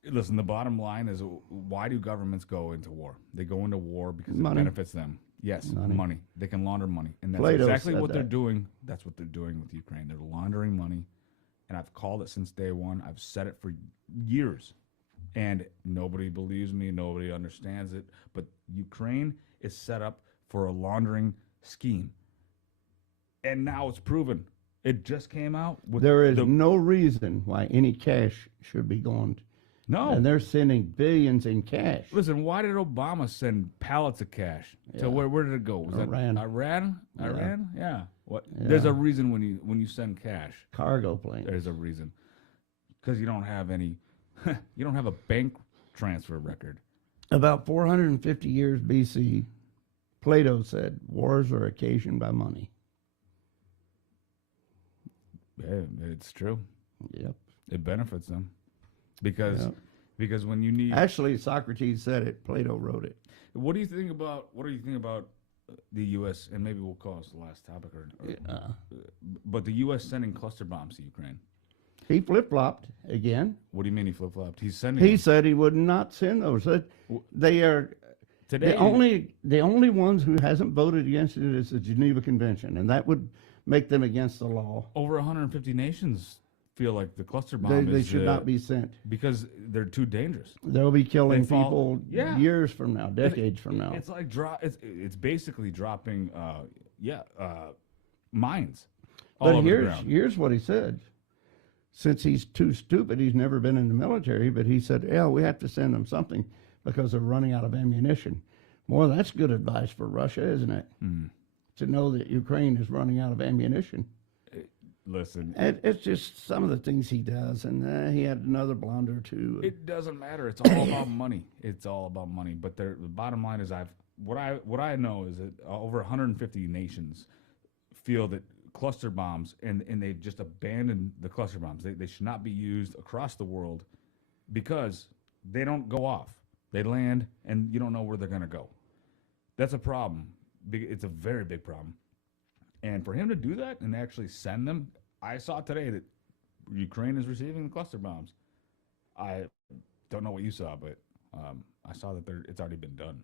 Listen, the bottom line is, why do governments go into war? They go into war because Money. it benefits them. Yes, money. They can launder money. And that's Plato exactly said what they're that. doing. That's what they're doing with Ukraine. They're laundering money. And I've called it since day one. I've said it for years. And nobody believes me. Nobody understands it. But Ukraine is set up for a laundering scheme. And now it's proven. It just came out. There is no reason why any cash should be going. No. And they're sending billions in cash. Listen, why did Obama send pallets of cash? Yeah. So where did it go? Was Iran. that Iran? Yeah. Iran? Yeah. What? Yeah. There's a reason when you send cash. Cargo planes. There's a reason. Because you don't have any. You don't have a bank transfer record. About 450 years BC, Plato said, wars are occasioned by money. Yeah, it's true. Yep. It benefits them because Yep. when you need. Actually, Socrates said it. Plato wrote it. What do you think about the U.S. and maybe we'll call this the last topic but the U.S. sending cluster bombs to Ukraine? He flip-flopped again. What do you mean he flip-flopped? He's sending. He said he would not send those. They are today. The only ones who hasn't voted against it is the Geneva Convention, and that would make them against the law. Over 150 nations feel like the cluster bomb They should not be sent because they're too dangerous. They'll be killing They fall- people Yeah. years from now, decades from now. It's like it's basically dropping mines all But over the ground. here's what he said. Since he's too stupid, he's never been in the military, but he said, yeah, we have to send them something because they're running out of ammunition. Well, that's good advice for Russia, isn't it? To know that Ukraine is running out of ammunition. Listen, And it's just some of the things he does, and he had another blunder too. it doesn't matter. It's all about money. It's all about money. But the bottom line is, what I know is that over 150 nations feel that cluster bombs, and they've just abandoned the cluster bombs. They should not be used across the world because they don't go off. They land, and you don't know where they're going to go. That's a problem. It's a very big problem. And for him to do that and actually send them, I saw today that Ukraine is receiving the cluster bombs. I don't know what you saw, but I saw that it's already been done.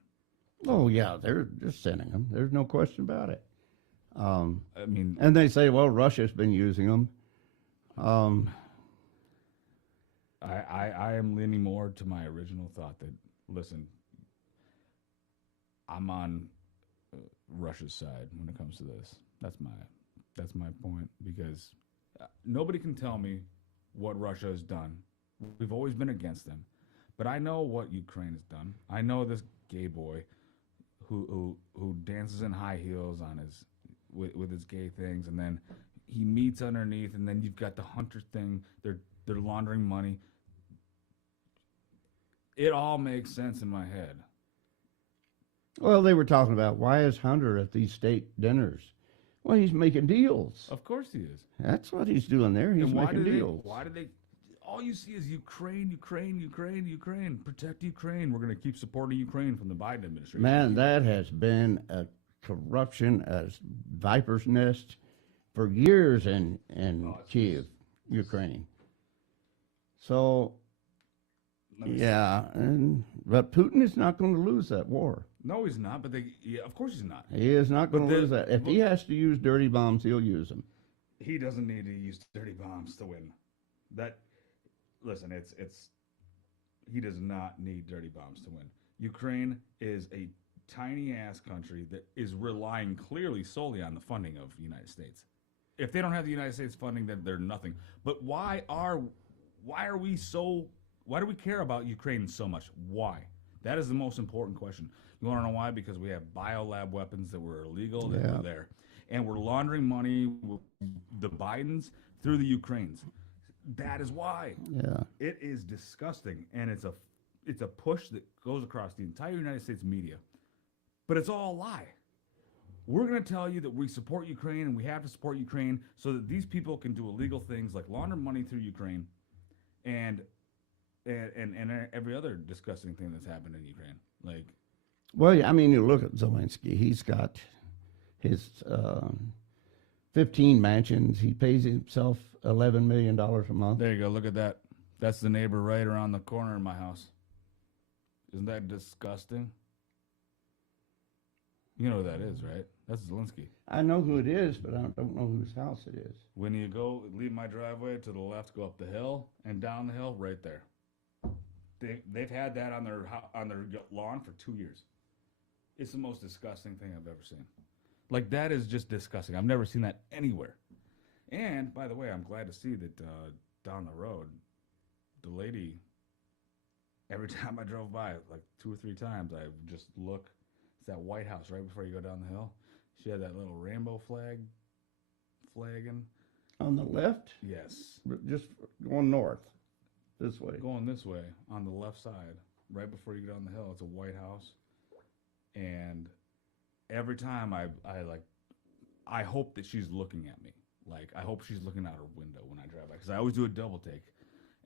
Oh yeah, they're just sending them. There's no question about it. I mean, And they say, well, Russia's been using them. I am leaning more to my original thought that, listen, I'm on Russia's side when it comes to this. That's my point, because nobody can tell me what Russia has done. We've always been against them, but I know what Ukraine has done. I know this gay boy who dances in high heels on his with his gay things, and then he meets underneath, and then you've got the Hunter thing. They're laundering money. It all makes sense in my head. Well, they were talking about, why is Hunter at these state dinners? Well, he's making deals. Of course he is. That's what he's doing there. He's making deals. Why do they? All you see is Ukraine, Ukraine, Ukraine, Ukraine. Protect Ukraine. We're going to keep supporting Ukraine from the Biden administration. Man, that has been a corruption, a viper's nest for years in Kiev, Ukraine. So, yeah, but Putin is not going to lose that war. No, he's not. But of course he's not. He is not going to lose that. If he has to use dirty bombs, he'll use them. He doesn't need to use dirty bombs to win. Listen, he does not need dirty bombs to win. Ukraine is a tiny ass country that is relying clearly solely on the funding of the United States. If they don't have the United States funding, then they're nothing. But why do we care about Ukraine so much? Why? That is the most important question. You want to know why? Because we have biolab weapons that were illegal that were there. And we're laundering money with the Bidens through the Ukraines. That is why. Yeah. It is disgusting. And it's a push that goes across the entire United States media. But it's all a lie. We're going to tell you that we support Ukraine and we have to support Ukraine so that these people can do illegal things like launder money through Ukraine and every other disgusting thing that's happened in Ukraine. Like, well, I mean, you look at Zelensky. He's got his 15 mansions. He pays himself $11 million a month. There you go. Look at that. That's the neighbor right around the corner of my house. Isn't that disgusting? You know who that is, right? That's Zelensky. I know who it is, but I don't know whose house it is. When you leave my driveway to the left, go up the hill and down the hill, right there. They've had that on their lawn for 2 years. It's the most disgusting thing I've ever seen. Like, that is just disgusting. I've never seen that anywhere. And, by the way, I'm glad to see that down the road, the lady, every time I drove by, like 2 or 3 times, I just look. It's that White House right before you go down the hill. She had that little rainbow flagging. On the left? Yes. Just going north, this way. Going this way, on the left side, right before you go down the hill, it's a White House. And every time I hope that she's looking at me. Like, I hope she's looking out her window when I drive by. Because I always do a double take.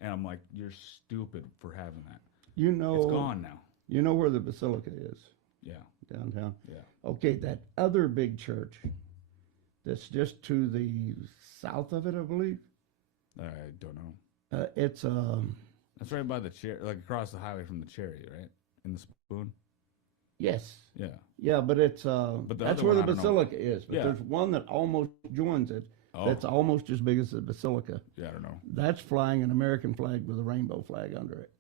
And I'm like, you're stupid for having that. You know, it's gone now. You know where the basilica is? Yeah. Downtown? Yeah. Okay, that other big church that's just to the south of it, I believe. I don't know. It's That's right by the cherry, like across the highway from the Cherry, right? In the Spoon. Yes. Yeah. Yeah, but it's but that's where the basilica is. But there's one that almost joins it. Oh. That's almost as big as the basilica. Yeah, I don't know. That's flying an American flag with a rainbow flag under it.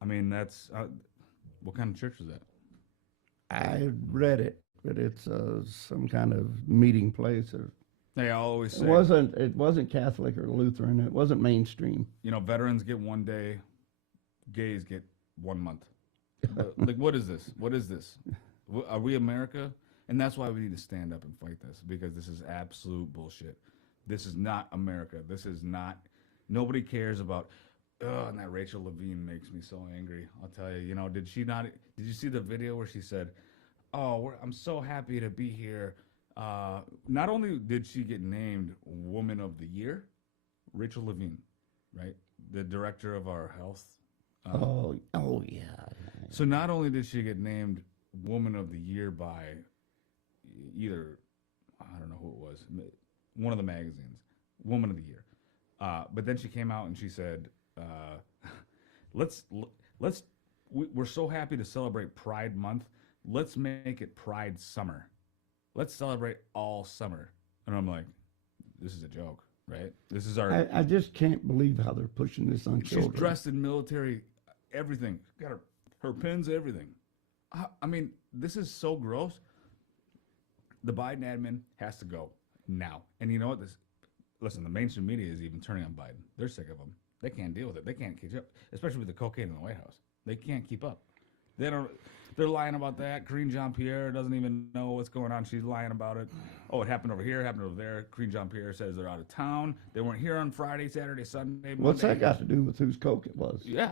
I mean, that's what kind of church is that? I read it, but it's some kind of meeting place. Or They always say it wasn't Catholic or Lutheran. It wasn't mainstream. You know, veterans get 1 day, gays get 1 month. Like, what is this? What is this? Are we America? And that's why we need to stand up and fight this, because this is absolute bullshit. This is not America. This is not. Nobody cares about. And that Rachel Levine makes me so angry. I'll tell you. You know, did you see the video where she said, "Oh, I'm so happy to be here." Not only did she get named Woman of the Year, Rachel Levine, right, the director of our health Oh yeah. So not only did she get named Woman of the Year by either, I don't know who it was, one of the magazines, Woman of the Year, but then she came out and she said, let's we're so happy to celebrate Pride Month. Let's make it Pride Summer. Let's celebrate all summer. And I'm like, this is a joke, right? This is our. I just can't believe how they're pushing this on children. She's dressed in military, everything. Got her pins, everything. I mean, this is so gross. The Biden admin has to go now. And you know what? Listen, the mainstream media is even turning on Biden. They're sick of him. They can't deal with it. They can't keep up, especially with the cocaine in the White House. They can't keep up. They don't. They're lying about that. Karine Jean-Pierre doesn't even know what's going on. She's lying about it. Oh, it happened over here, it happened over there. Karine Jean-Pierre says they're out of town. They weren't here on Friday, Saturday, Sunday, Monday. What's that got to do with whose coke it was? Yeah.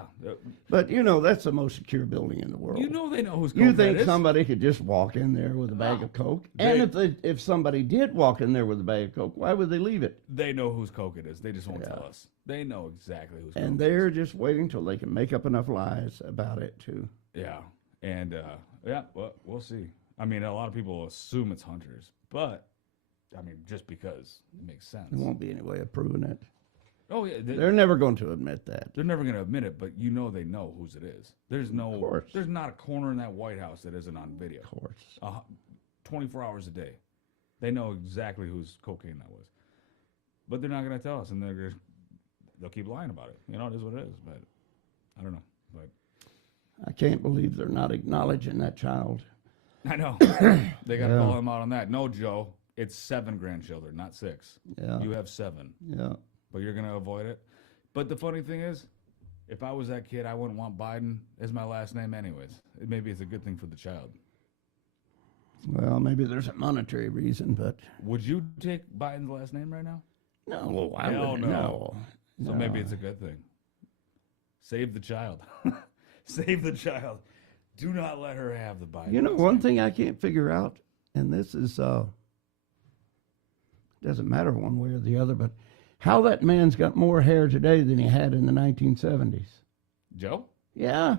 But, that's the most secure building in the world. They know whose coke You think that is. somebody could just walk in there with a bag of coke? And if somebody did walk in there with a bag of coke, why would they leave it? They know whose coke it is. They just won't tell us. They know exactly whose coke and they're just waiting till they can make up enough lies about it to. Yeah. And, well, we'll see. I mean, a lot of people assume it's Hunter's, but, I mean, just because it makes sense. There won't be any way of proving it. Oh, yeah. They're never going to admit that. They're never going to admit it, but they know whose it is. There's not a corner in that White House that isn't on video. Of course. 24 hours a day. They know exactly whose cocaine that was. But they're not going to tell us, and they'll keep lying about it. It is what it is, but I don't know. But I can't believe they're not acknowledging that child. I know. They got to call him out on that. No, Joe, it's 7 grandchildren, not 6. Yeah. You have 7. Yeah. But you're going to avoid it. But the funny thing is, if I was that kid, I wouldn't want Biden as my last name anyways. Maybe it's a good thing for the child. Well, maybe there's a monetary reason, but. Would you take Biden's last name right now? No, I wouldn't. No. So maybe it's a good thing. Save the child. Save the child. Do not let her have the Biden. One thing I can't figure out, and this is, doesn't matter one way or the other, but how that man's got more hair today than he had in the 1970s. Joe? Yeah.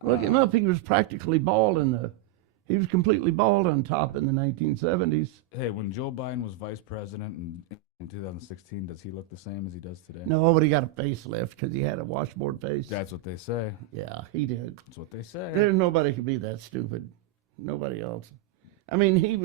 Look him up. He was practically bald he was completely bald on top in the 1970s. Hey, when Joe Biden was vice president in 2016, does he look the same as he does today? No, but he got a facelift because he had a washboard face. That's what they say. Yeah, he did. That's what they say. There's nobody could be that stupid. Nobody else. I mean, he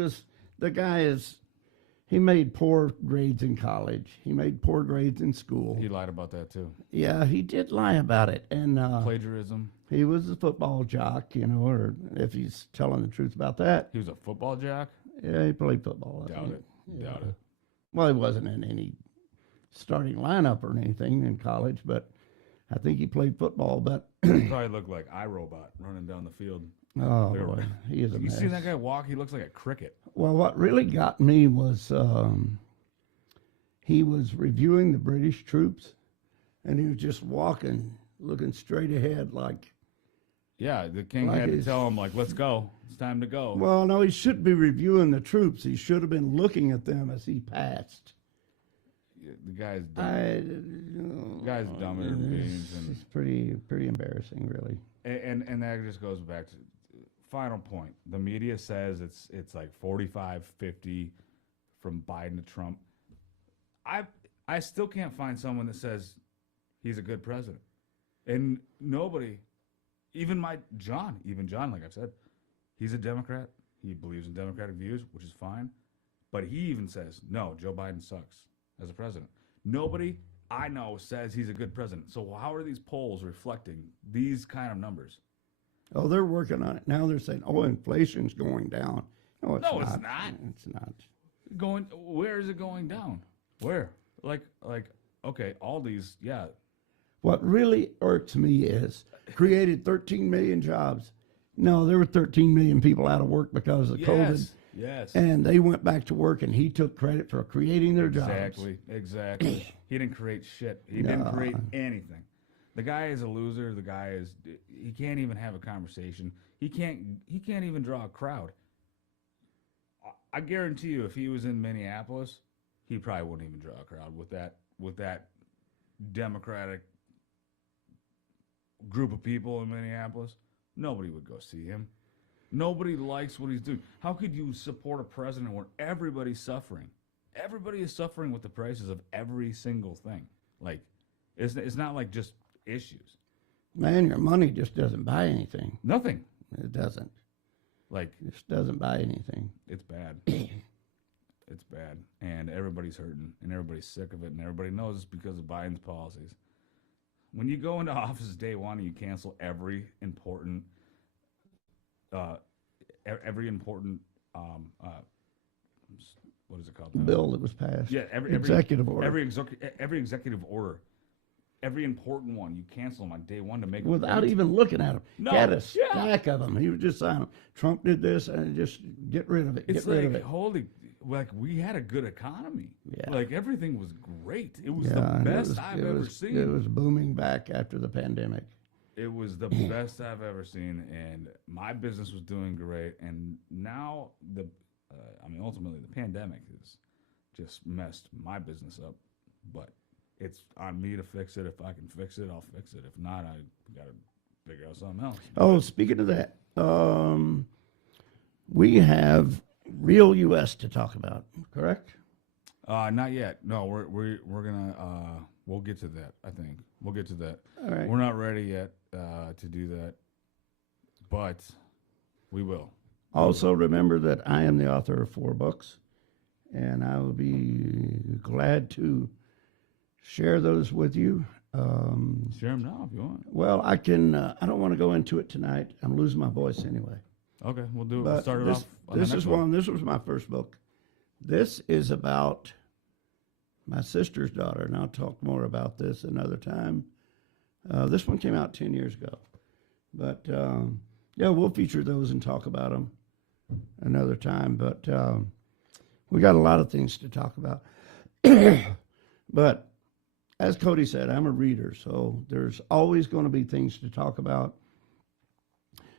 made poor grades in college. He made poor grades in school. He lied about that too. Yeah, he did lie about it. And plagiarism. He was a football jock, or if he's telling the truth about that. He was a football jock? Yeah, he played football. Doubt it. Well, he wasn't in any starting lineup or anything in college, but I think he played football. But he probably looked like iRobot running down the field. Oh, boy, he is a mess. You see that guy walk? He looks like a cricket. Well, what really got me was he was reviewing the British troops, and he was just walking, looking straight ahead like... Yeah, the king had to tell him, let's go. It's time to go. Well, no, he shouldn't be reviewing the troops. He should have been looking at them as he passed. Yeah, the guy's dumb. The guy's dumber than beans. It's pretty embarrassing, really. And that just goes back to final point. The media says it's like 45-50 from Biden to Trump. I still can't find someone that says he's a good president. And nobody... Even John, like I've said, he's a Democrat. He believes in democratic views, which is fine. But he even says, no, Joe Biden sucks as a president. Nobody I know says he's a good president. So how are these polls reflecting these kind of numbers? Oh, they're working on it. Now they're saying, inflation's going down. No, it's not. It's not. It's not. Where is it going down? Where? Okay, all these, yeah. What really irks me is created 13 million jobs. No, there were 13 million people out of work because of COVID. Yes. And they went back to work, and he took credit for creating their jobs. Exactly. He didn't create shit. He didn't create anything. The guy is a loser. He can't even have a conversation. He can't even draw a crowd. I guarantee you, if he was in Minneapolis, he probably wouldn't even draw a crowd with that Democratic group of people in Minneapolis, nobody would go see him. Nobody likes what he's doing. How could you support a president where everybody's suffering? Everybody is suffering with the prices of every single thing. Like, it's not like just issues. Man, your money just doesn't buy anything. Nothing. It doesn't. Like, It just doesn't buy anything. it's bad. It's bad. And everybody's hurting, and everybody's sick of it, and everybody knows it's because of Biden's policies. When you go into office day one and you cancel every important, what is it called? Bill that was passed. Yeah, every executive order. every executive order, every important one, you cancel them on day one to make Without even looking at them. No, He had a yeah. stack of them. He was just signing. Trump did this, and just get rid of it. It's Get rid of like, it. holy, like we had a good economy. Yeah. Like everything was great. It was Yeah, the and best I've ever It seen. was booming back after the pandemic. It was the best I've ever seen, and my business was doing great. And now ultimately the pandemic has just messed my business up. But it's on me to fix it. If I can fix it, I'll fix it. If not, I got to figure out something else. Oh, speaking of that, we have REELUS to talk about, correct? Not yet. No, we're gonna we'll get to that. I think we'll get to that. All right. We're not ready yet to do that, but we will. Also, remember that I am the author of 4 books, and I will be glad to share those with you. Share them now if you want. Well, I can. I don't want to go into it tonight. I'm losing my voice anyway. Okay, we'll do it. But We'll start it this, off. On this the is next one. This was my first book. This is about my sister's daughter, and I'll talk more about this another time. This one came out 10 years ago, but yeah, we'll feature those and talk about them another time. But we got a lot of things to talk about. But as Cody said, I'm a reader, so there's always going to be things to talk about.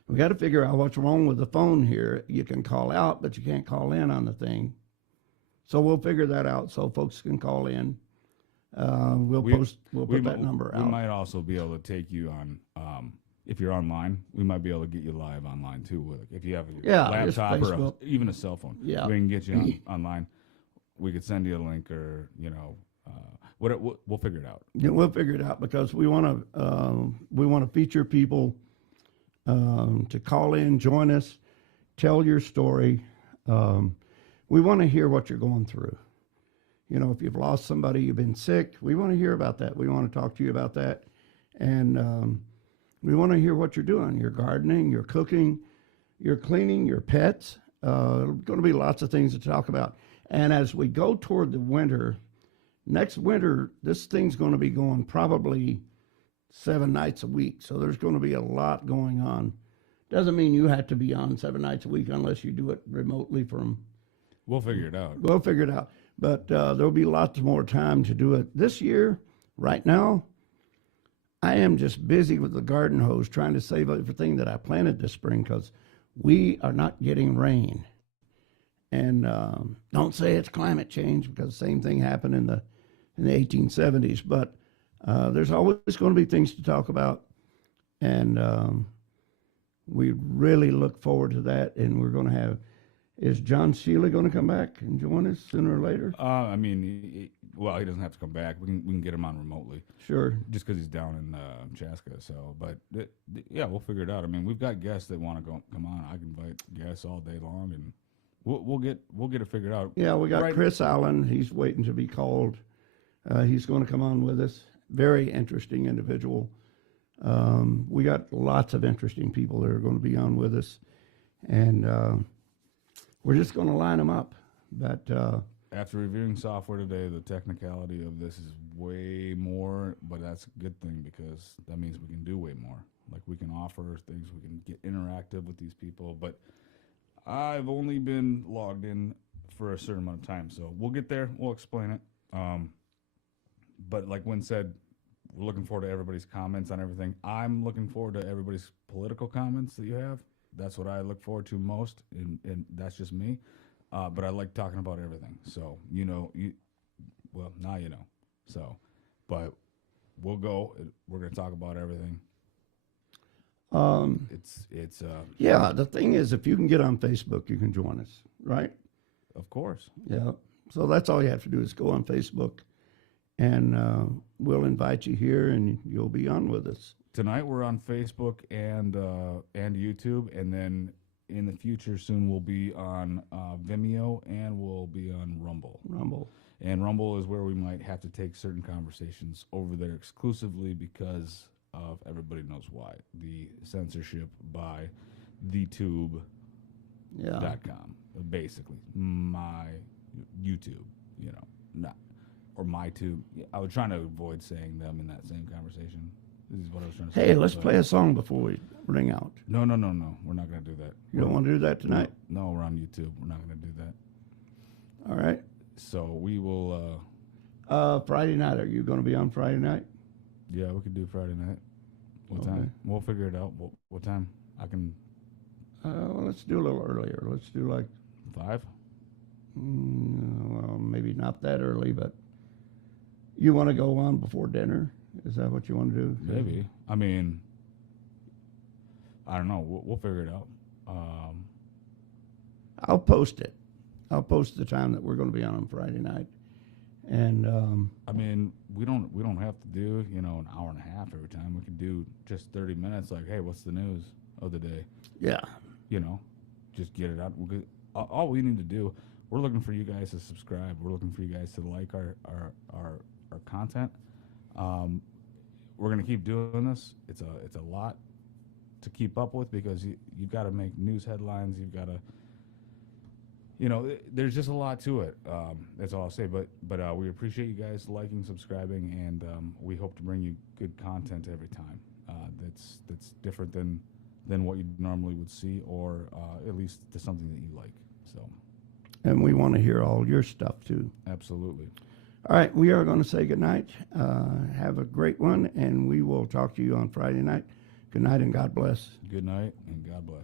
We got to figure out what's wrong with the phone here. You can call out, but you can't call in on the thing. So we'll figure that out so folks can call in. We'll put that number out. We might also be able to take you on, if you're online, we might be able to get you live online too. If you have a just laptop or Facebook. even a cell phone, Yeah. we can get you online. We could send you a link or, we'll figure it out. Yeah, we'll figure it out because we want to feature people to call in, join us, tell your story. We want to hear what you're going through. You know, if you've lost somebody, you've been sick, we want to hear about that. We want to talk to you about that. And we want to hear what you're doing. Your gardening, your cooking, your cleaning, your pets. Going to be lots of things to talk about. And as we go toward the winter, next winter, this thing's going to be going probably 7 nights a week. So there's going to be a lot going on. Doesn't mean you have to be on 7 nights a week unless you do it remotely from. We'll figure it out. We'll figure it out. But there'll be lots more time to do it. This year, right now, I am just busy with the garden hose trying to save everything that I planted this spring because we are not getting rain. And don't say it's climate change because the same thing happened in the 1870s. But there's always going to be things to talk about. And we really look forward to that. And we're going to have, is John Shealy going to come back and join us sooner or later? He doesn't have to come back. We can get him on remotely. Sure. Just because he's down in Chaska. So, but yeah, we'll figure it out. I mean, we've got guests that want to come on. I can invite guests all day long, and we'll get it figured out. Yeah, we got Chris Allen. He's waiting to be called. He's going to come on with us. Very interesting individual. We got lots of interesting people that are going to be on with us, and we're just going to line them up. But after reviewing software today, the technicality of this is way more, but that's a good thing because that means we can do way more. Like we can offer things, we can get interactive with these people. But I've only been logged in for a certain amount of time, so we'll get there. We'll explain it. But like Wynn said, we're looking forward to everybody's comments on everything. I'm looking forward to everybody's political comments that you have. That's what I look forward to most, and that's just me. But I like talking about everything. So, now you know. So, but we'll go. We're going to talk about everything. It's Yeah, the thing is, if you can get on Facebook, you can join us, right? of course. Yeah. So that's all you have to do is go on Facebook, and we'll invite you here, and you'll be on with us. Tonight we're on Facebook and YouTube, and then in the future soon we'll be on Vimeo and we'll be on Rumble. Rumble. And Rumble is where we might have to take certain conversations over there exclusively because of everybody knows why. The censorship by thetube.com, Yeah. basically. My YouTube, not, or my tube. I was trying to avoid saying them in that same conversation. This is what I was trying to say. Hey, let's play a song before we ring out. No. We're not going to do that. You don't want to do that tonight? No, we're on YouTube. We're not going to do that. All right. So we will. Friday night. Are you going to be on Friday night? Yeah, we could do Friday night. What Okay. time? We'll figure it out. What time? I can. Well, let's do a little earlier. Let's do like, 5? well, maybe not that early, but you want to go on before dinner? Is that what you want to do? Maybe. I mean, I don't know. We'll figure it out. I'll post it. I'll post the time that we're going to be on Friday night. And I mean, we don't have to do an hour and a half every time. We could do just 30 minutes. Like, hey, what's the news of the day? yeah, Just get it out. All we need to do. We're looking for you guys to subscribe. We're looking for you guys to like our content. We're gonna keep doing this. It's a lot to keep up with because you've got to make news headlines. You've got to. There's just a lot to it. That's all I'll say. But we appreciate you guys liking, subscribing, and we hope to bring you good content every time. That's different than what you normally would see, or at least to something that you like. So, and we want to hear all your stuff too. absolutely. All right, we are going to say goodnight. Have a great one, and we will talk to you on Friday night. Good night, and God bless. Good night and God bless.